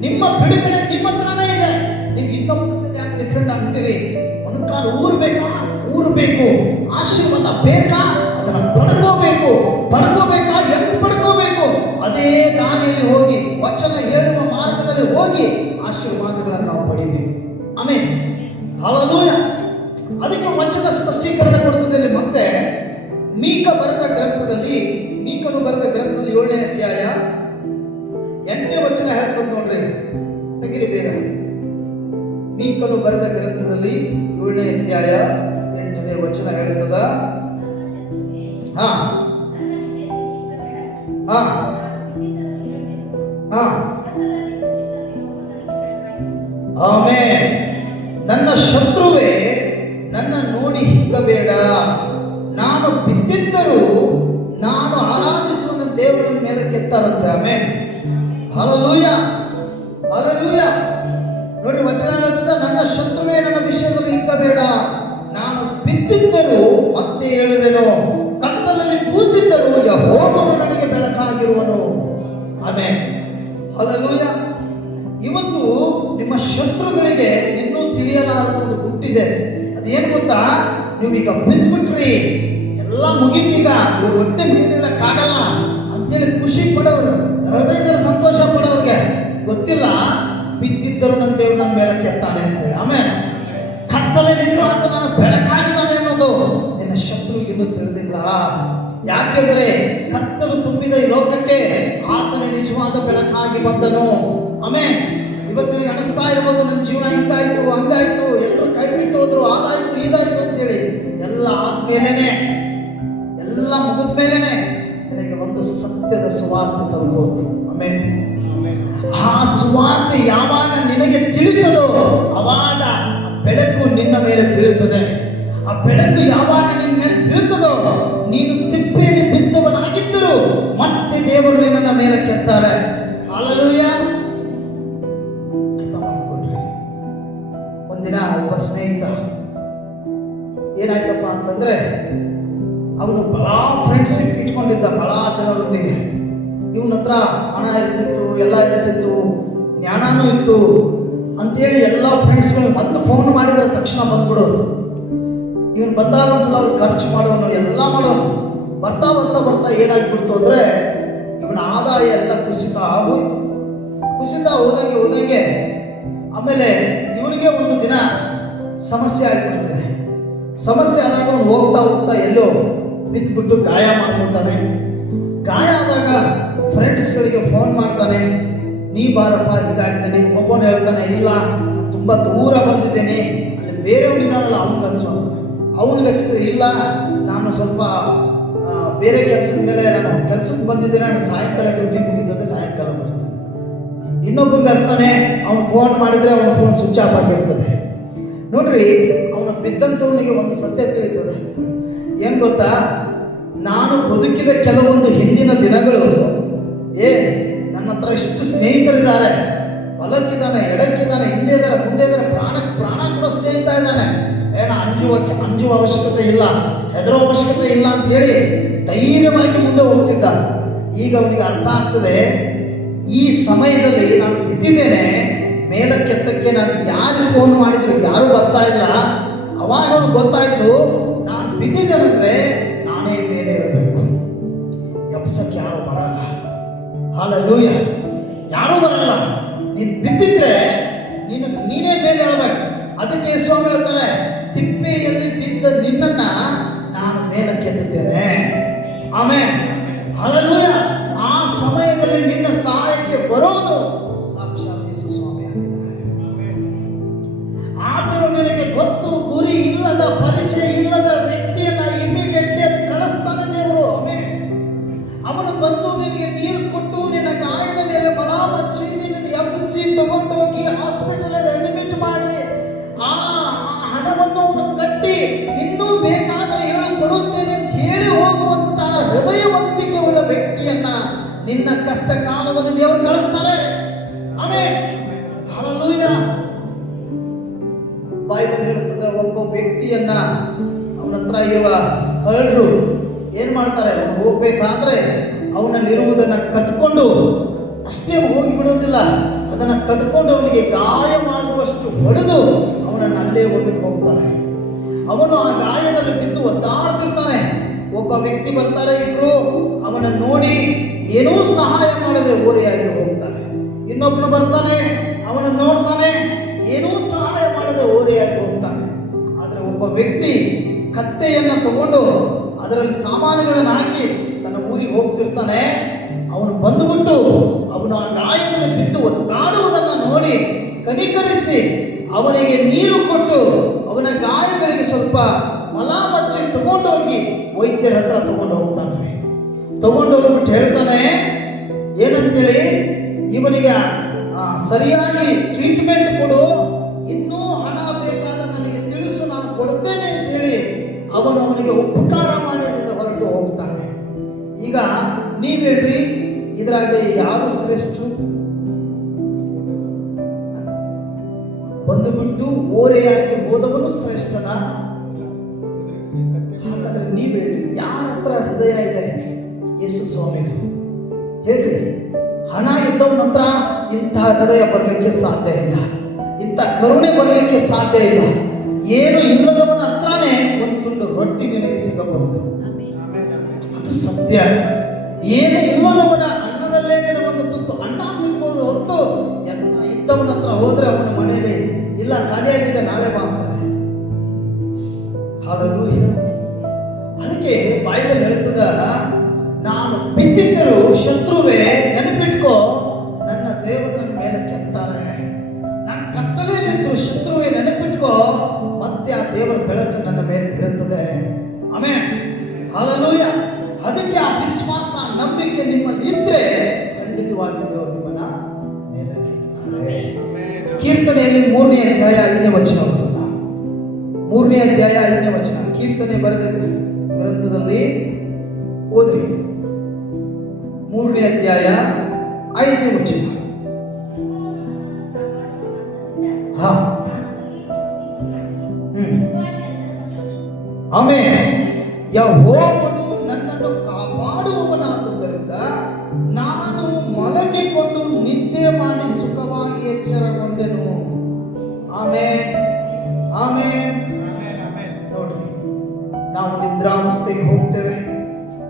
ನಿಮ್ಮ ಬಿಡುಗಡೆ ನಿಮ್ಮ ಹತ್ರನೇ ಇದೆ. ನೀವು ಇನ್ನೊಬ್ಬರ ಯಾಕೆ ಡಿಫೆಂಡ್ ಆಗ್ತೀರಿ? ಒಂದು ಕಾಲ ಊರು ಬೇಕು, ಆಶೀರ್ವಾದ ಬೇಕಾ, ಅದನ್ನು ಪಡ್ಕೋಬೇಕಾ, ಹೆಂಗ್ ಪಡ್ಕೋಬೇಕು? ಅದೇ ದಾರಿಯಲ್ಲಿ ಹೋಗಿ, ವಚನ ಹೇಳುವ ಮಾರ್ಗದಲ್ಲಿ ಹೋಗಿ ಆಶೀರ್ವಾದಗಳನ್ನು ನಾವು ಪಡಿಬೇಕು. ಆಮೇಲೆ ಹಲ್ಲೆಲೂಯಾ. ಅದಕ್ಕೆ ವಚನ ಸ್ಪಷ್ಟೀಕರಣ ಕೊಡ್ತದೆ. ಮತ್ತೆ ಮೀಕನು ಬರೆದ ಗ್ರಂಥದಲ್ಲಿ 7ನೇ ಅಧ್ಯಾಯ 8ನೇ ವಚನ ಹೇಳ್ತಂತ ನೋಡ್ರಿ, ತೆಗಿರಿ ಬೇಗ. ಮೀಕನು ಬರೆದ ಗ್ರಂಥದಲ್ಲಿ 7ನೇ ಅಧ್ಯಾಯ 8ನೇ ವಚನ ಹೇಳ್ತದ. ಆಮೆನ್. ನನ್ನ ಶತ್ರುವೇ ನನ್ನ ನೋಡಿ ಹಿಗ್ಗಬೇಡ. ನಾನು ಬಿದ್ದಿದ್ದರೂ ನಾನು ಆರಾಧಿಸುವ ದೇವರ ಮೇಲೆ ಕೆತ್ತಾರಂತೆ. ಆಮೆನ್. ಹಲ್ಲೆಲೂಯಾ. ನೋಡಿ ವಚನ ಹೇಳ್ತದೆ, ನನ್ನ ಶತ್ರುವೇ ನನ್ನ ವಿಷಯದಲ್ಲಿ ಹಿಗ್ಗಬೇಡ. ನಾನು ಬಿದ್ದಿದ್ದರೂ ಮತ್ತೆ ಹೇಳುವೆನು, ಕತ್ತಲಲ್ಲಿ ಕೂತಿದ್ದರೂ ಯೆಹೋವನು ನನಗೆ ಬೆಳಕಾಗಿರುವನು. ಆಮೆನ್. ಹಲ್ಲೆಲೂಯಾ. ಇವತ್ತು ನಿಮ್ಮ ಶತ್ರುಗಳಿಗೆ ಇನ್ನೂ ತಿಳಿಯಲಾರದ ಒಂದು ಗುಟ್ಟಿದೆ. ಅದೇನು ಗೊತ್ತಾ? ನೀವೀಗ ಬಿದ್ದುಬಿಟ್ರಿ, ಎಲ್ಲ ಮುಗೀತೀಗ, ಇವ್ರು ಮತ್ತೆ ಮೇಲೇಳಕ್ಕಾಗಲ್ಲ ಅಂತೇಳಿ ಖುಷಿ ಪಡೋರು, ಹೃದಯದಲ್ಲಿ ಸಂತೋಷ ಪಡೋರಿಗೆ ಗೊತ್ತಿಲ್ಲ ಬಿದ್ದಿದ್ದರು ನನ್ನ ದೇವ್ರು ನನ್ನ ಮೇಲೆ ಕೆತ್ತಾನೆ ಅಂತೇಳಿ. ಆಮೇಲೆ ಕತ್ತಲಲ್ಲಿದ್ರು ಅಂತ ನಾನು ಬೆಳಕಾಗಿದ್ದಾನೆ ಅನ್ನೋದು ನಿನ್ನ ಶತ್ರುವಿಗೆ ಇನ್ನೂ ತಿಳಿದಿಲ್ಲ. ಯಾಕೆಂದ್ರೆ ಕತ್ತಲು ತುಂಬಿದ ಈ ಲೋಕಕ್ಕೆ ಆತನೇ ನಿಜವಾದ ಬೆಳಕಾಗಿ ಬಂದನು. ಆಮೇಲೆ ಇವತ್ತು ನಿನಗೆ ಅನಿಸ್ತಾ ಇರ್ಬೋದು, ನನ್ನ ಜೀವನ ಹಿಂಗಾಯ್ತು ಹಂಗಾಯ್ತು, ಎಲ್ಲರೂ ಕೈ ಬಿಟ್ಟು ಹೋದ್ರು, ಅದಾಯ್ತು ಇದಾಯ್ತು ಅಂತೇಳಿ. ಎಲ್ಲ ಆದ್ಮೇಲೆನೆ, ಎಲ್ಲ ಮುಗಿದ ಮೇಲೆನೆ ನಿನಗೆ ಒಂದು ಸತ್ಯದ ಸುವಾರ್ತೆ ತರಬಹುದು. ಆಮೇಲೆ ಆ ಸುವಾರ್ತೆ ಯಾವಾಗ ನಿನಗೆ ತಿಳಿತದೋ ಅವಾಗ ಆ ಬೆಳಕು ನಿನ್ನ ಮೇಲೆ ಬೀಳುತ್ತದೆ. ಆ ಬೆಳಕು ಯಾವಾಗ ನಿನ್ನ ಮೇಲೆ ಬೀಳುತ್ತದೋ, ನೀನು ತಿಪ್ಪೆಯಲ್ಲಿ ಬಿದ್ದವನಾಗಿದ್ದರೂ ಮತ್ತೆ ದೇವರು ನಿನ್ನ ಮೇಲೆ ಕೆತ್ತಾರೆ. ಹಲ್ಲೆಲೂಯಾ. ಅರ್ಥ ಮಾಡ್ಕೊಳ್ರಿ. ಒಂದಿನ ಒಬ್ಬ ಸ್ನೇಹಿತ ಏನಾಯ್ತಪ್ಪ ಅಂತಂದ್ರೆ, ಅವನು ಬಹಳ ಫ್ರೆಂಡ್ಸ್ ಇಟ್ಕೊಂಡಿದ್ದ, ಬಹಳ ಜನರೊಂದಿಗೆ. ಇವನ ಹತ್ರ ಹಣ ಇರ್ತಿತ್ತು, ಎಲ್ಲ ಇರ್ತಿತ್ತು, ಜ್ಞಾನನೂ ಇತ್ತು ಅಂತೇಳಿ ಎಲ್ಲ ಫ್ರೆಂಡ್ಸ್ಗಳು ಮತ್ತೆ ಫೋನ್ ಮಾಡಿದ್ರೆ ತಕ್ಷಣ ಬಂದ್ಬಿಡೋರು. ಇವನು ಬಂದಾಗ ಒಂದ್ಸಲ ಅವ್ರು ಖರ್ಚು ಮಾಡೋನು, ಎಲ್ಲ ಮಾಡೋನು. ಬರ್ತಾ ಏನಾಗ್ಬಿಡ್ತು ಅಂದರೆ ಇವನ ಆದಾಯ ಎಲ್ಲ ಕುಸಿತಾ ಹೋಯ್ತು. ಕುಸಿತಾ ಹೋದಂಗೆ ಆಮೇಲೆ ಇವನಿಗೆ ಒಂದು ದಿನ ಸಮಸ್ಯೆ ಆಗಿಬಿಡ್ತದೆ. ಸಮಸ್ಯೆ ಆದಾಗ ಅವನು ಹೋಗ್ತಾ ಎಲ್ಲೋ ಬಿದ್ದುಬಿಟ್ಟು ಗಾಯ ಮಾಡ್ಕೊತಾನೆ. ಗಾಯ ಆದಾಗ ಫ್ರೆಂಡ್ಸ್ಗಳಿಗೆ ಫೋನ್ ಮಾಡ್ತಾನೆ, ನೀ ಬಾರಪ್ಪ ಹಿಂಗಾಗಿದೆ. ನಿಮ್ಮ ಒಬ್ಬನು ಹೇಳ್ತಾನೆ, ಇಲ್ಲ ನಾನು ತುಂಬ ದೂರ ಬಂದಿದ್ದೇನೆ, ಅಲ್ಲಿ ಬೇರೆಯವನಿದಾನಲ್ಲ ಅವ್ನಿಗೆ ಹಚ್ಚು ಅಂತ. ಅವನಿಗೆ ಹಚ್ಚಿದ್ರೆ ಇಲ್ಲ ನಾನು ಸ್ವಲ್ಪ ಬೇರೆ ಕೆಲಸದ ಮೇಲೆ ನಾನು ಕೆಲಸಕ್ಕೆ ಬಂದಿದ್ದೇನೆ, ನಾನು ಸಾಯಂಕಾಲ ಡ್ಯೂಟಿ ಮುಗಿತದೆ, ಸಾಯಂಕಾಲ ಬರ್ತದೆ. ಇನ್ನೊಬ್ಬನಿಗೆ ಹಚ್ತಾನೆ, ಅವ್ನು ಫೋನ್ ಮಾಡಿದರೆ ಅವನ ಫೋನ್ ಸ್ವಿಚ್ ಆಫ್ ಆಗಿರ್ತದೆ. ನೋಡ್ರಿ, ಅವನು ಬಿದ್ದಂಥವನಿಗೆ ಒಂದು ಸತ್ಯ ತಿಳಿತದೆ. ಏನು ಗೊತ್ತಾ, ನಾನು ಬದುಕಿದ ಕೆಲವೊಂದು ಹಿಂದಿನ ದಿನಗಳು, ನನ್ನ ಹತ್ರ ಇಷ್ಟು ಸ್ನೇಹಿತರಿದ್ದಾರೆ, ಬಲಕ್ಕಿದ್ದಾನೆ, ಎಡಕ್ಕಿದ್ದಾನೆ, ಹಿಂದೆ ಇದ್ದಾರೆ, ಮುಂದೆ ಇದ್ದಾರೆ, ಪ್ರಾಣ ಕೂಡ ಸ್ನೇಹಿತ ಇದ್ದಾನೆ, ಅಂಜುವ ಅವಶ್ಯಕತೆ ಇಲ್ಲ, ಹೆದರುವ ಅವಶ್ಯಕತೆ ಇಲ್ಲ ಅಂತೇಳಿ ಧೈರ್ಯವಾಗಿ ಮುಂದೆ ಹೋಗ್ತಿದ್ದ. ಈಗ ಅವನಿಗೆ ಅರ್ಥ ಆಗ್ತದೆ, ಈ ಸಮಯದಲ್ಲಿ ನಾನು ಬಿದ್ದಿದ್ದೇನೆ, ಮೇಲಕ್ಕೆತ್ತಕ್ಕೆ ನಾನು ಯಾರು ಫೋನ್ ಮಾಡಿದ್ರು ಯಾರು ಬರ್ತಾ ಇಲ್ಲ. ಅವಾಗ ಅವ್ನಿಗೆ ಗೊತ್ತಾಯ್ತು, ನಾನು ಬಿದ್ದಿದ್ದೇನೆಂದ್ರೆ ನಾನೇ ಮೇಲೆ ಇರಬೇಕು, ಎಬ್ಸಕ್ಕೆ ಯಾರು ಬರಲ್ಲ. ಹಲ್ಲೆಲೂಯ, ಯಾರೂ ಬರಲ್ಲ. ನೀನು ಬಿದ್ದಿದ್ರೆ ನೀನೇ ಮೇಲೆ ಇರಬೇಕು. ಅದಕ್ಕೆ ಸ್ವಾಮಿ ಹೇಳ್ತಾರೆ, ತಿಪ್ಪೆಯಲ್ಲಿ ಬಿದ್ದ ನಿನ್ನನ್ನ ನಾನು ಮೇಲಕ್ಕೆ ಎತ್ತುತ್ತೇನೆ. ಆಮೇಲೆ ಹಲ್ಲೆಲೂಯ. ಆ ಸಮಯದಲ್ಲಿ ನಿನ್ನ ಸಹಾಯಕ್ಕೆ ಬರೋನು ಸಾಕ್ಷಾತ್ ಯೇಸು ಸ್ವಾಮಿ ಆಗಿದ್ದಾರೆ. ಆತನು ನಿನಗೆ ಗೊತ್ತು ಗುರಿ ಇಲ್ಲದ, ಪರಿಚಯ ಇಲ್ಲದ ವ್ಯಕ್ತಿಯನ್ನ ಇಮಿಡಿಯೇಟ್ಲಿ ಅದು ಕಳಿಸ್ತಾನೆ ದೇವರು. ಅವನು ಬಂದು ನಿನಗೆ ನೀರು ಕೊಟ್ಟು ನಿನ್ನ ಗಾಯದ ಮೇಲೆ ಬಲ ಹಚ್ಚಿ ನಿನ್ನನ್ನು ಎಬ್ಬಿಸಿ ತಗೊಂಡೋಗಿ ಹಾಸ್ಪಿಟಲ್ ಅಡ್ಮಿಟ್ ಮಾಡಿ ಆ ಹಣವನ್ನು ಅವನು ಕಟ್ಟಿ ಇನ್ನೂ ಬೇಕಾದರೆ ಹೇಳಿ ಕೊಡುತ್ತೇನೆ ಅಂತ ಹೇಳಿ ಹೋಗುವಂತ ಹೃದಯವಂತಿಕೆ ಉಳ್ಳ ವ್ಯಕ್ತಿಯನ್ನ ನಿನ್ನ ಕಷ್ಟ ಕಾಲದಲ್ಲಿ ದೇವರು ಕಳಿಸ್ತಾರೆ. Amen, hallelujah. ಬೈಬಲ್ ಹೇಳುತ್ತದೆ, ಒಬ್ಬ ವ್ಯಕ್ತಿಯನ್ನ ಅವನ ಹತ್ರ ಇರುವ ಕಳ್ಳರು ಏನ್ ಮಾಡ್ತಾರೆ, ಅವನು ಹೋಗ್ಬೇಕಾದ್ರೆ ಅವನಲ್ಲಿರುವುದನ್ನ ಕದ್ಕೊಂಡು ಅಷ್ಟೇ ಹೋಗಿಬಿಡೋದಿಲ್ಲ, ಅದನ್ನ ಕದ್ಕೊಂಡು ಅವನಿಗೆ ಗಾಯವಾಗುವಷ್ಟು ಹೊಡೆದು ಅವನನ್ನು ಅಲ್ಲೇ ಒಗೆದು ಹೋಗ್ತಾರೆ. ಅವನು ಆ ಗಾಯದಲ್ಲಿ ಬಿದ್ದು ಒದ್ದಾಡ್ತಿರ್ತಾನೆ. ಒಬ್ಬ ವ್ಯಕ್ತಿ ಬರ್ತಾರೆ, ಇಬ್ರು ಅವನ ನೋಡಿ ಏನೂ ಸಹಾಯ ಮಾಡದೆ ಓರೆಯಾಗಿ ಹೋಗ್ತಾರೆ. ಇನ್ನೊಬ್ಬನು ಬರ್ತಾನೆ, ಅವನ ನೋಡ್ತಾನೆ, ಏನೂ ಸಹಾಯ ಮಾಡದೆ ಓರೆಯಾಗಿ ಹೋಗ್ತಾನೆ. ಆದರೆ ಒಬ್ಬ ವ್ಯಕ್ತಿ ಕತ್ತೆಯನ್ನು ತಗೊಂಡು ಅದರಲ್ಲಿ ಸಾಮಾನುಗಳನ್ನು ಹಾಕಿ ತನ್ನ ಊರಿಗೆ ಹೋಗ್ತಿರ್ತಾನೆ. ಅವನು ಬಂದುಬಿಟ್ಟು ಅವನು ಆ ಗಾಯದಲ್ಲಿ ಬಿದ್ದು ಒದ್ದಾಡುವುದನ್ನು ನೋಡಿ ಕನಿಕರಿಸಿ ಅವನಿಗೆ ನೀರು ಕೊಟ್ಟು ಅವನ ಗಾಯಗಳಿಗೆ ಸ್ವಲ್ಪ ಮಲಾಮಚ್ಚಿ ತಗೊಂಡೋಗಿ ವೈದ್ಯರ ಹತ್ರ ತಗೊಂಡು ಹೋಗ್ತಾನೆ. ತಗೊಂಡು ಹೋಗ್ಬಿಟ್ಟು ಹೇಳ್ತಾನೆ, ಏನಂತೇಳಿ, ಇವನಿಗೆ ಸರಿಯಾಗಿ ಟ್ರೀಟ್ಮೆಂಟ್ ಕೊಡು, ಇನ್ನೂ ಹಣ ಬೇಕಾದ್ರೆ ನನಗೆ ತಿಳಿಸು, ನಾನು ಕೊಡ್ತೇನೆ ಅಂತ ಹೇಳಿ ಅವನಿಗೆ ಉಪಕಾರ ಮಾಡಿ ಅಲ್ಲಿಂದ ಹೊರಟು ಹೋಗ್ತಾನೆ. ಈಗ ನೀವು ಹೇಳ್ರಿ, ಇದ್ರಾಗೆ ಯಾರು ಶ್ರೇಷ್ಠರು? ಬಂದುಬಿಟ್ಟು ಓರೆಯಾಗಿ ಹೋದವನು ಶ್ರೇಷ್ಠನ? ಹಾಗಾದ್ರೆ ನೀವು ಹೇಳ್ರಿ, ಯಾರ ಹತ್ರ ಹೃದಯ ಇದೆ? ಯೇಸು ಸ್ವಾಮಿದು. ಹೇಳ್ರಿ, ಹಣ ಇದ್ದವನ ಹತ್ರ ಇಂತಹ ಹೃದಯ ಬರಲಿಕ್ಕೆ ಸಾಧ್ಯ ಇಲ್ಲ, ಇಂಥ ಕರುಣೆ ಬರಲಿಕ್ಕೆ ಸಾಧ್ಯ ಇಲ್ಲ. ಏನು ಇಲ್ಲದವನ ಹತ್ರನೇ ಒಂದು ತುಂಡು ರೊಟ್ಟಿ ನಿನಗೆ ಸಿಗಬಹುದು, ಅದು ಸತ್ಯ. ಏನು ಇಲ್ಲದವನ ಅನ್ನದಲ್ಲೇ ಒಂದು ತುತ್ತು ಅನ್ನ ಸಿಗ್ಬೋದು ಹೊರತು ಎಲ್ಲ ಇದ್ದವನ ಹತ್ರ ಹೋದ್ರೆ ಅವನ ಮನೆಯಲ್ಲಿ ಇಲ್ಲ, ಖಾಲಿಯಾಗಿದೆ, ನಾಳೆ ಬಾ ಅಂತಾರೆ. ಹಲ್ಲೆಲೂಯ. ಅದಕ್ಕೆ ಬೈಬಲ್ ಹೇಳ್ತದ, ನಾನು ಬಿದ್ದಿದ್ದರೂ ಶತ್ರುವೇ ನೆನಪಿಟ್ಕೋ, ನನ್ನ ದೇವರು ನನ್ನ ಮೇಲೆ ಕೆತ್ತಾರೆ. ನಾನು ಕತ್ತಲೆಯಲ್ಲಿದ್ದರೂ ಶತ್ರುವೇ ನೆನಪಿಟ್ಕೋ, ಮತ್ತೆ ಆ ದೇವರ ಬೆಳಕು ನನ್ನ ಮೇಲೆ ಬೀಳುತ್ತದೆ. Amen, hallelujah. ಅದಕ್ಕೆ ಆ ವಿಶ್ವಾಸ, ನಂಬಿಕೆ ನಿಮ್ಮಲ್ಲಿ ಇದ್ರೆ ಖಂಡಿತವಾಗಿ ದೇವರು ನಿಮ್ಮನ್ನ ಮೇಲೆ ಕೆತ್ತಾರೆ. ಕೀರ್ತನೆಯಲ್ಲಿ 3ನೇ ಅಧ್ಯಾಯ 5ನೇ ವಚನ, 3ನೇ ಅಧ್ಯಾಯ 5ನೇ ವಚನ, ಕೀರ್ತನೆ ಬರೆದ ಗ್ರಂಥದಲ್ಲಿ ಓದ್ರಿ. 3ನೇ ಅಧ್ಯಾಯ 5ನೇ ವಚನ. ಆಮೆನ್. ಯೆಹೋವನು ನನ್ನನ್ನು ಕಾಪಾಡುವವನಾದ್ದರಿಂದ ನಾನು ಮಲಗಿಕೊಂಡು ನಿದ್ದೆ ಮಾಡಿ ಸುಖವಾಗಿ ಎಚ್ಚರಗೊಂಡೆನು. Amen, amen. ನೋಡ್ರಿ, ನಾವು ನಿದ್ರಾವಸ್ಥೆಗೆ ಹೋಗ್ತೇವೆ,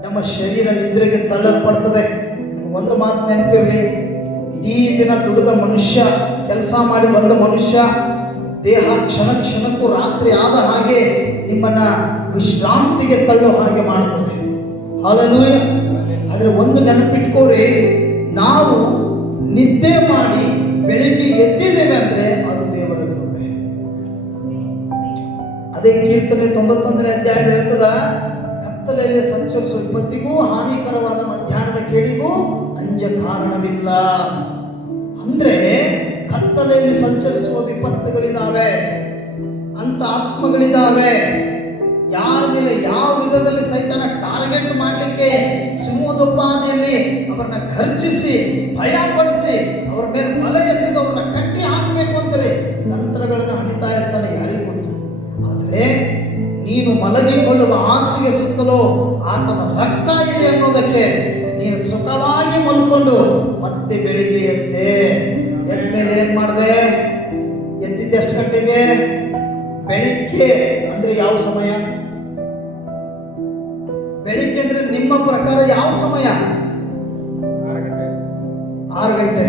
ನಮ್ಮ ಶರೀರ ನಿದ್ರೆಗೆ ತಳ್ಳಲ್ಪಡ್ತದೆ. ಒಂದು ಮಾತು ನೆನಪಿರಲಿ, ಇಡೀ ದಿನ ದುಡಿದ ಮನುಷ್ಯ, ಕೆಲಸ ಮಾಡಿ ಬಂದ ಮನುಷ್ಯ, ದೇಹ ಕ್ಷಣ ಕ್ಷಣಕ್ಕೂ ರಾತ್ರಿ ಆದ ಹಾಗೆ ನಿಮ್ಮನ್ನ ವಿಶ್ರಾಂತಿಗೆ ತಳ್ಳೋ ಹಾಗೆ ಮಾಡ್ತದೆ. ಹಲ್ಲೆಲೂಯ. ಆದರೆ ಒಂದು ನೆನಪಿಟ್ಕೋರಿ, ನಾವು ನಿದ್ದೆ ಮಾಡಿ ಬೆಳಿಗ್ಗೆ ಎದ್ದಿದ್ದೇವೆ ಅಂದ್ರೆ ಅದು ದೇವರ ಕೃಪೆ. ಅದೇ ಕೀರ್ತನೆ 91ನೇ ಅಧ್ಯಾಯ ಹೇಳ್ತದ, ಕತ್ತಲೆಯಲ್ಲಿ ಸಂಚರಿಸುವ ವಿಪತ್ತಿಗೂ ಹಾನಿಕರವಾದ ಮಧ್ಯಾಹ್ನದ ಕೇಡಿಗೂ ಅಂಜ ಕಾರಣವಿಲ್ಲ. ಅಂದ್ರೆ ಕತ್ತಲೆಯಲ್ಲಿ ಸಂಚರಿಸುವ ವಿಪತ್ತುಗಳಿದಾವೆ, ಅಂತ ಆತ್ಮಗಳಿದಾವೆ. ಯಾರ ಮೇಲೆ ಯಾವ ವಿಧದಲ್ಲಿ ಸೈತಾನ ಟಾರ್ಗೆಟ್ ಮಾಡಲಿಕ್ಕೆ ಸಿಂಹದೋಪಾದಿಯಲ್ಲಿ ಅವರನ್ನ ಘರ್ಜಿಸಿ ಭಯಪಡಿಸಿ ಅವರ ಮೇಲೆ ಬಲ ಎಸೆದು ಅವ್ರನ್ನ ಕಟ್ಟಿ ಹಾಕಬೇಕು ಅಂತಲೇ ತಂತ್ರಗಳನ್ನು ಹಣಿತಾ ಇರ್ತಾನೆ, ಯಾರಿಗೂ ಗೊತ್ತು. ಆದರೆ ನೀನು ಮಲಗಿಕೊಳ್ಳುವ ಹಾಸಿಗೆ ಸುತ್ತಲೂ ಆತನ ರಕ್ತ ಇದೆ ಅನ್ನೋದಕ್ಕೆ ನೀನು ಸುಖವಾಗಿ ಮಲ್ಕೊಂಡು ಮತ್ತೆ ಬೆಳಿಗ್ಗೆ ಎದ್ದೆ. ಎದ್ಮೇಲೆ ಏನ್ ಮಾಡಿದೆ? ಎದ್ದಿದ್ದೆ ಎಷ್ಟು ಗಂಟೆಗೆ? ಬೆಳಿಗ್ಗೆ. ಅಂದ್ರೆ ಯಾವ ಸಮಯ? ಬೆಳಿಗ್ಗೆ ಅಂದ್ರೆ ನಿಮ್ಮ ಪ್ರಕಾರ ಯಾವ ಸಮಯ? 6 ಗಂಟೆ.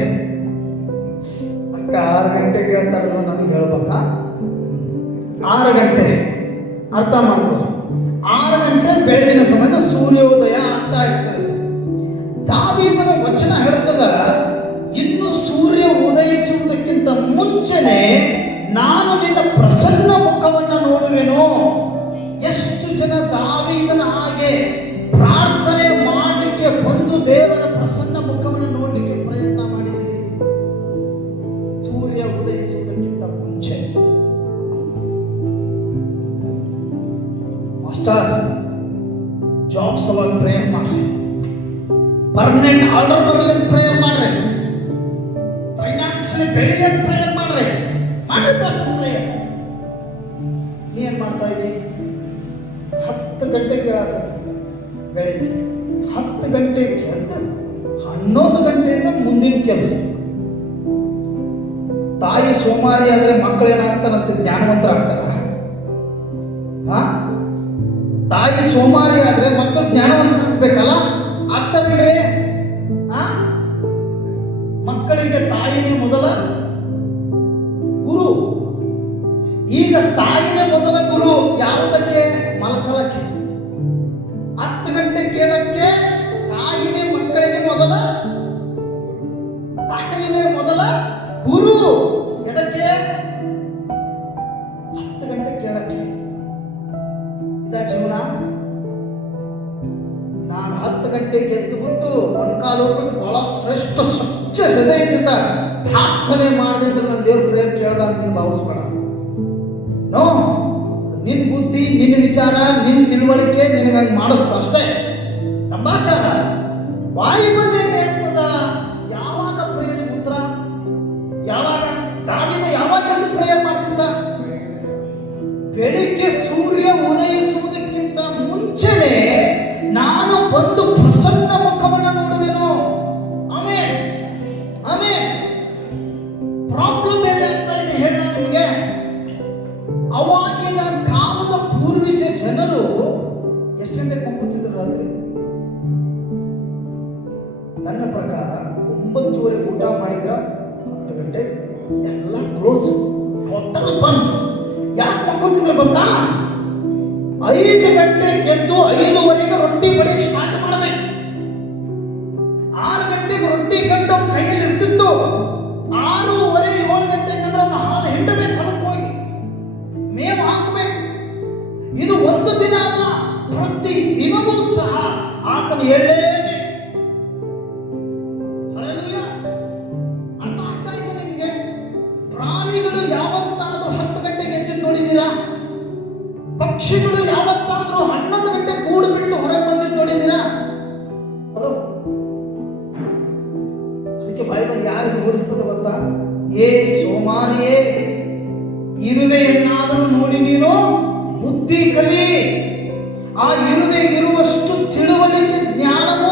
ಅಕ್ಕ 6 ಗಂಟೆಗೆ ಹೇಳ್ತಾರಲ್ಲ, ನನಗೆ ಹೇಳ್ಬೇಕಾ? 6 ಗಂಟೆ ಅರ್ಥ ಮಾಡ್ಬೋದು. 6 ಗಂಟೆ ಬೆಳಗಿನ ಸಮಯದ ಸೂರ್ಯೋದಯ ಆಗ್ತಾ ಇರ್ತದೆ. ದಾವೀದನ ವಚನ ಹೇಳ್ತದ, ಇನ್ನು ಸೂರ್ಯ ಉದಯಿಸುವುದಕ್ಕಿಂತ ಮುಂಚೆನೆ ನಾನು ನಿನ್ನ ಪ್ರಸನ್ನ ಮುಖವನ್ನು ನೋಡುವೆನು. ಎಷ್ಟು ಜನ ದಾವೀದನ ಹಾಗೆ ಪ್ರಾರ್ಥನೆ ಮಾಡಲಿಕ್ಕೆ ಬಂದು ದೇವರ ಪ್ರಸನ್ನ ಮುಖವನ್ನು ನೋಡಲಿಕ್ಕೆ ಪ್ರಯತ್ನ ಮಾಡಿದ್ದೀರಿ? ಸೂರ್ಯ ಉದಯಿಸುವುದಕ್ಕಿಂತ ಮುಂಚೆ. ಮಾಸ್ಟರ್, ಜಾಬ್ ಸಲುವಾಗಿ ಪ್ರೇಯರ್ ಮಾಡ್ರಿ, ಪರ್ಮನೆಂಟ್ ಆರ್ಡರ್ ಬರಲಿ ಅಂತ ಪ್ರೇಯರ್ ಮಾಡ್ರಿ, ಫೈನಾನ್ಷಿಯಲಿ ಬೆಳಿಲಿ ಅಂತ ಪ್ರೇಯರ್ ಮಾಡ್ರಿ, ಮಾಡಿ ಪರ್ಸನ್ ಪ್ರೇಯರ್. ನೀ ಏನ್ ಮಾಡ್ತಾ ಇದ್ದೀವಿ? 10 ಗಂಟೆಗೆ ಹೇಳತ್ತ ಬೆಳಿಗ್ಗೆ 10 ಗಂಟೆಗೆ ಎದ್ದು 11 ಗಂಟೆಯಿಂದ ಮುಂದಿನ ಕೆಲಸ. ತಾಯಿ ಸೋಮಾರಿ ಆದ್ರೆ ಮಕ್ಕಳು ಏನಾಗ್ತಾರಂತೆ? ಜ್ಞಾನವಂತರಾಗ್ತಾರ. ತಾಯಿ ಸೋಮಾರಿ ಆದ್ರೆ ಮಕ್ಕಳು ಜ್ಞಾನವಂತರಾಗಬೇಕಲ್ಲ, ಆಗ್ತಾ ಬಿಡ್ರಿ. ಮಕ್ಕಳಿಗೆ ತಾಯಿನೇ ಮೊದಲ ಗುರು. ಈಗ ತಾಯಿನೇ ಮೊದಲ ಗುರು ಯಾವುದಕ್ಕೆ? ಮಲ್ಕೊಳ್ಳಕ್ಕೆ. 10 ಗಂಟೆ ಕೇಳಕ್ಕೆ ತಾಯಿನೇ ಮಕ್ಕಳಿಗೆ ಮೊದಲ ಗುರು. ಎದಕ್ಕೆ? 10 ಗಂಟೆ ಕೇಳಕ್ಕೆ. ಇದ ಜೀವನ? ನಾನು 10 ಗಂಟೆಗೆ ಎದ್ದು ಬಿಟ್ಟು ಮೊಣಕಾಲು ಹೋಗ್ಬಿಟ್ಟು ಬಹಳ ಶ್ರೇಷ್ಠ ಸ್ವಚ್ಛ ಹೃದಯದಿಂದ ಪ್ರಾರ್ಥನೆ ಮಾಡದಿದ್ರೆ ನನ್ನ ದೇವ್ರ ಪ್ರೇಯರ್ ಕೇಳ್ದ ಅಂತ ನೀನು ಭಾವಿಸ್ಬೇಡ. ನೋ, ನಿನ್ನ ಬುದ್ಧಿ, ನಿನ್ನ ವಿಚಾರ, ನಿನ್ನ ತಿಳುವಳಿಕೆ ನಿನಗೆ ಹಂಗೆ ಮಾಡಿಸ್ತಾ ಅಷ್ಟೇ. ನಂಬಾಚಾರ ಬೈಬಲ್ ಏನು ಹೇಳ್ತದ? ಯಾವಾಗ ಪ್ರೇಯರ್ ಉತ್ತರ? ಯಾವಾಗ? ದಾವೀದ ಯಾವಾಗ ಎದ್ದು ಪ್ರೇಯರ್ ಮಾಡ್ತಿದ್ದ? ಬೆಳಿಗ್ಗೆ ಸೂರ್ಯ ಉದಯಿಸುವುದಕ್ಕಿಂತ ಮುಂಚೆನೆ ನಾನು ಬಂದು ಪ್ರಸನ್ನ ಮುಖವನ್ನು ನೋಡುವೆನು. ಆಮೇಲೆ ಆಮೇಲೆ ಪ್ರಾಬ್ಲಮ್ ಏನಾಗ್ತಾ ಇದೆ ಹೇಳ ನಿಮಗೆ? ಅವಾಗಿನ ಕಾಲದ ಪೂರ್ವಿಜ ಜನರು ಎಷ್ಟು ಗಂಟೆಗೆ ಕೊಂಡ್ಕೊತಿದ್ರು ರಾತ್ರಿ? ನನ್ನ ಪ್ರಕಾರ 9:30 ಊಟ ಮಾಡಿದ್ರ 10 ಗಂಟೆ ಎಲ್ಲ ಕ್ಲೋಸ್, ಹೋಟೆಲ್ ಬಂದ್. ಯಾಕೆ ಕೊಂಡ್ಕೊತಿದ್ರು ಗೊತ್ತಾ? 5 ಗಂಟೆಗೆ ಎದ್ದು 5:30ಗೆ ರೊಟ್ಟಿ ಬಡಿಯಕ್ಕೆ ಸ್ಟಾರ್ಟ್ ಮಾಡಬೇಕು. 6 ಗಂಟೆಗೆ ರೊಟ್ಟಿ ಗಂಟು ಕೈಯಲ್ಲಿ ಇರ್ತಿತ್ತು. 6:30 7 ಗಂಟೆಗೆ ಅಂದ್ರೆ ಅವನು ಹಾಲು ಹಿಂಡಬೇಕು, ಹೊಲಕ್ಕೆ ಹೋಗಿ ಮೇವು ಹಾಕಬೇಕು. ಇದು ಒಂದು ದಿನ ಅಲ್ಲ, ಪ್ರತಿ ದಿನವೂ ಸಹ ಆತನು ಹೇಳಲೇಬೇಕು. ಅರ್ಥ ಆಗ್ತಾ ಇದೆ ನಿಮಗೆ? ಪ್ರಾಣಿಗಳು ಯಾವತ್ತಾದ್ರೂ 10 ಗಂಟೆಗೆ ಎದ್ದು ನೋಡಿದ್ದೀರಾ? ಪಕ್ಷಿಗಳು ಯಾವತ್ತಾದ್ರೂ 11 ಗಂಟೆ ಕೂಡು ಬಿಟ್ಟು ಹೊರಗೆ ಬಂದಿದ್ದು ನೋಡಿದ್ದೀರಾ? ಹಲೋ, ಅದಕ್ಕೆ ಬೈಬಲ್ ಯಾರಿಗೆ ಹೋಲಿಸ್ತದ ಗೊತ್ತಾ? ಏ ಸೋಮಾರಿಯೇ, ಇರುವೆಯನ್ನಾದರೂ ನೋಡಿ ನೀನು ಬುದ್ಧಿ ಕಲಿ. ಆ ಇರುವೆಗಿರುವಷ್ಟು ತಿಳುವಳಿಕೆ ಜ್ಞಾನವೂ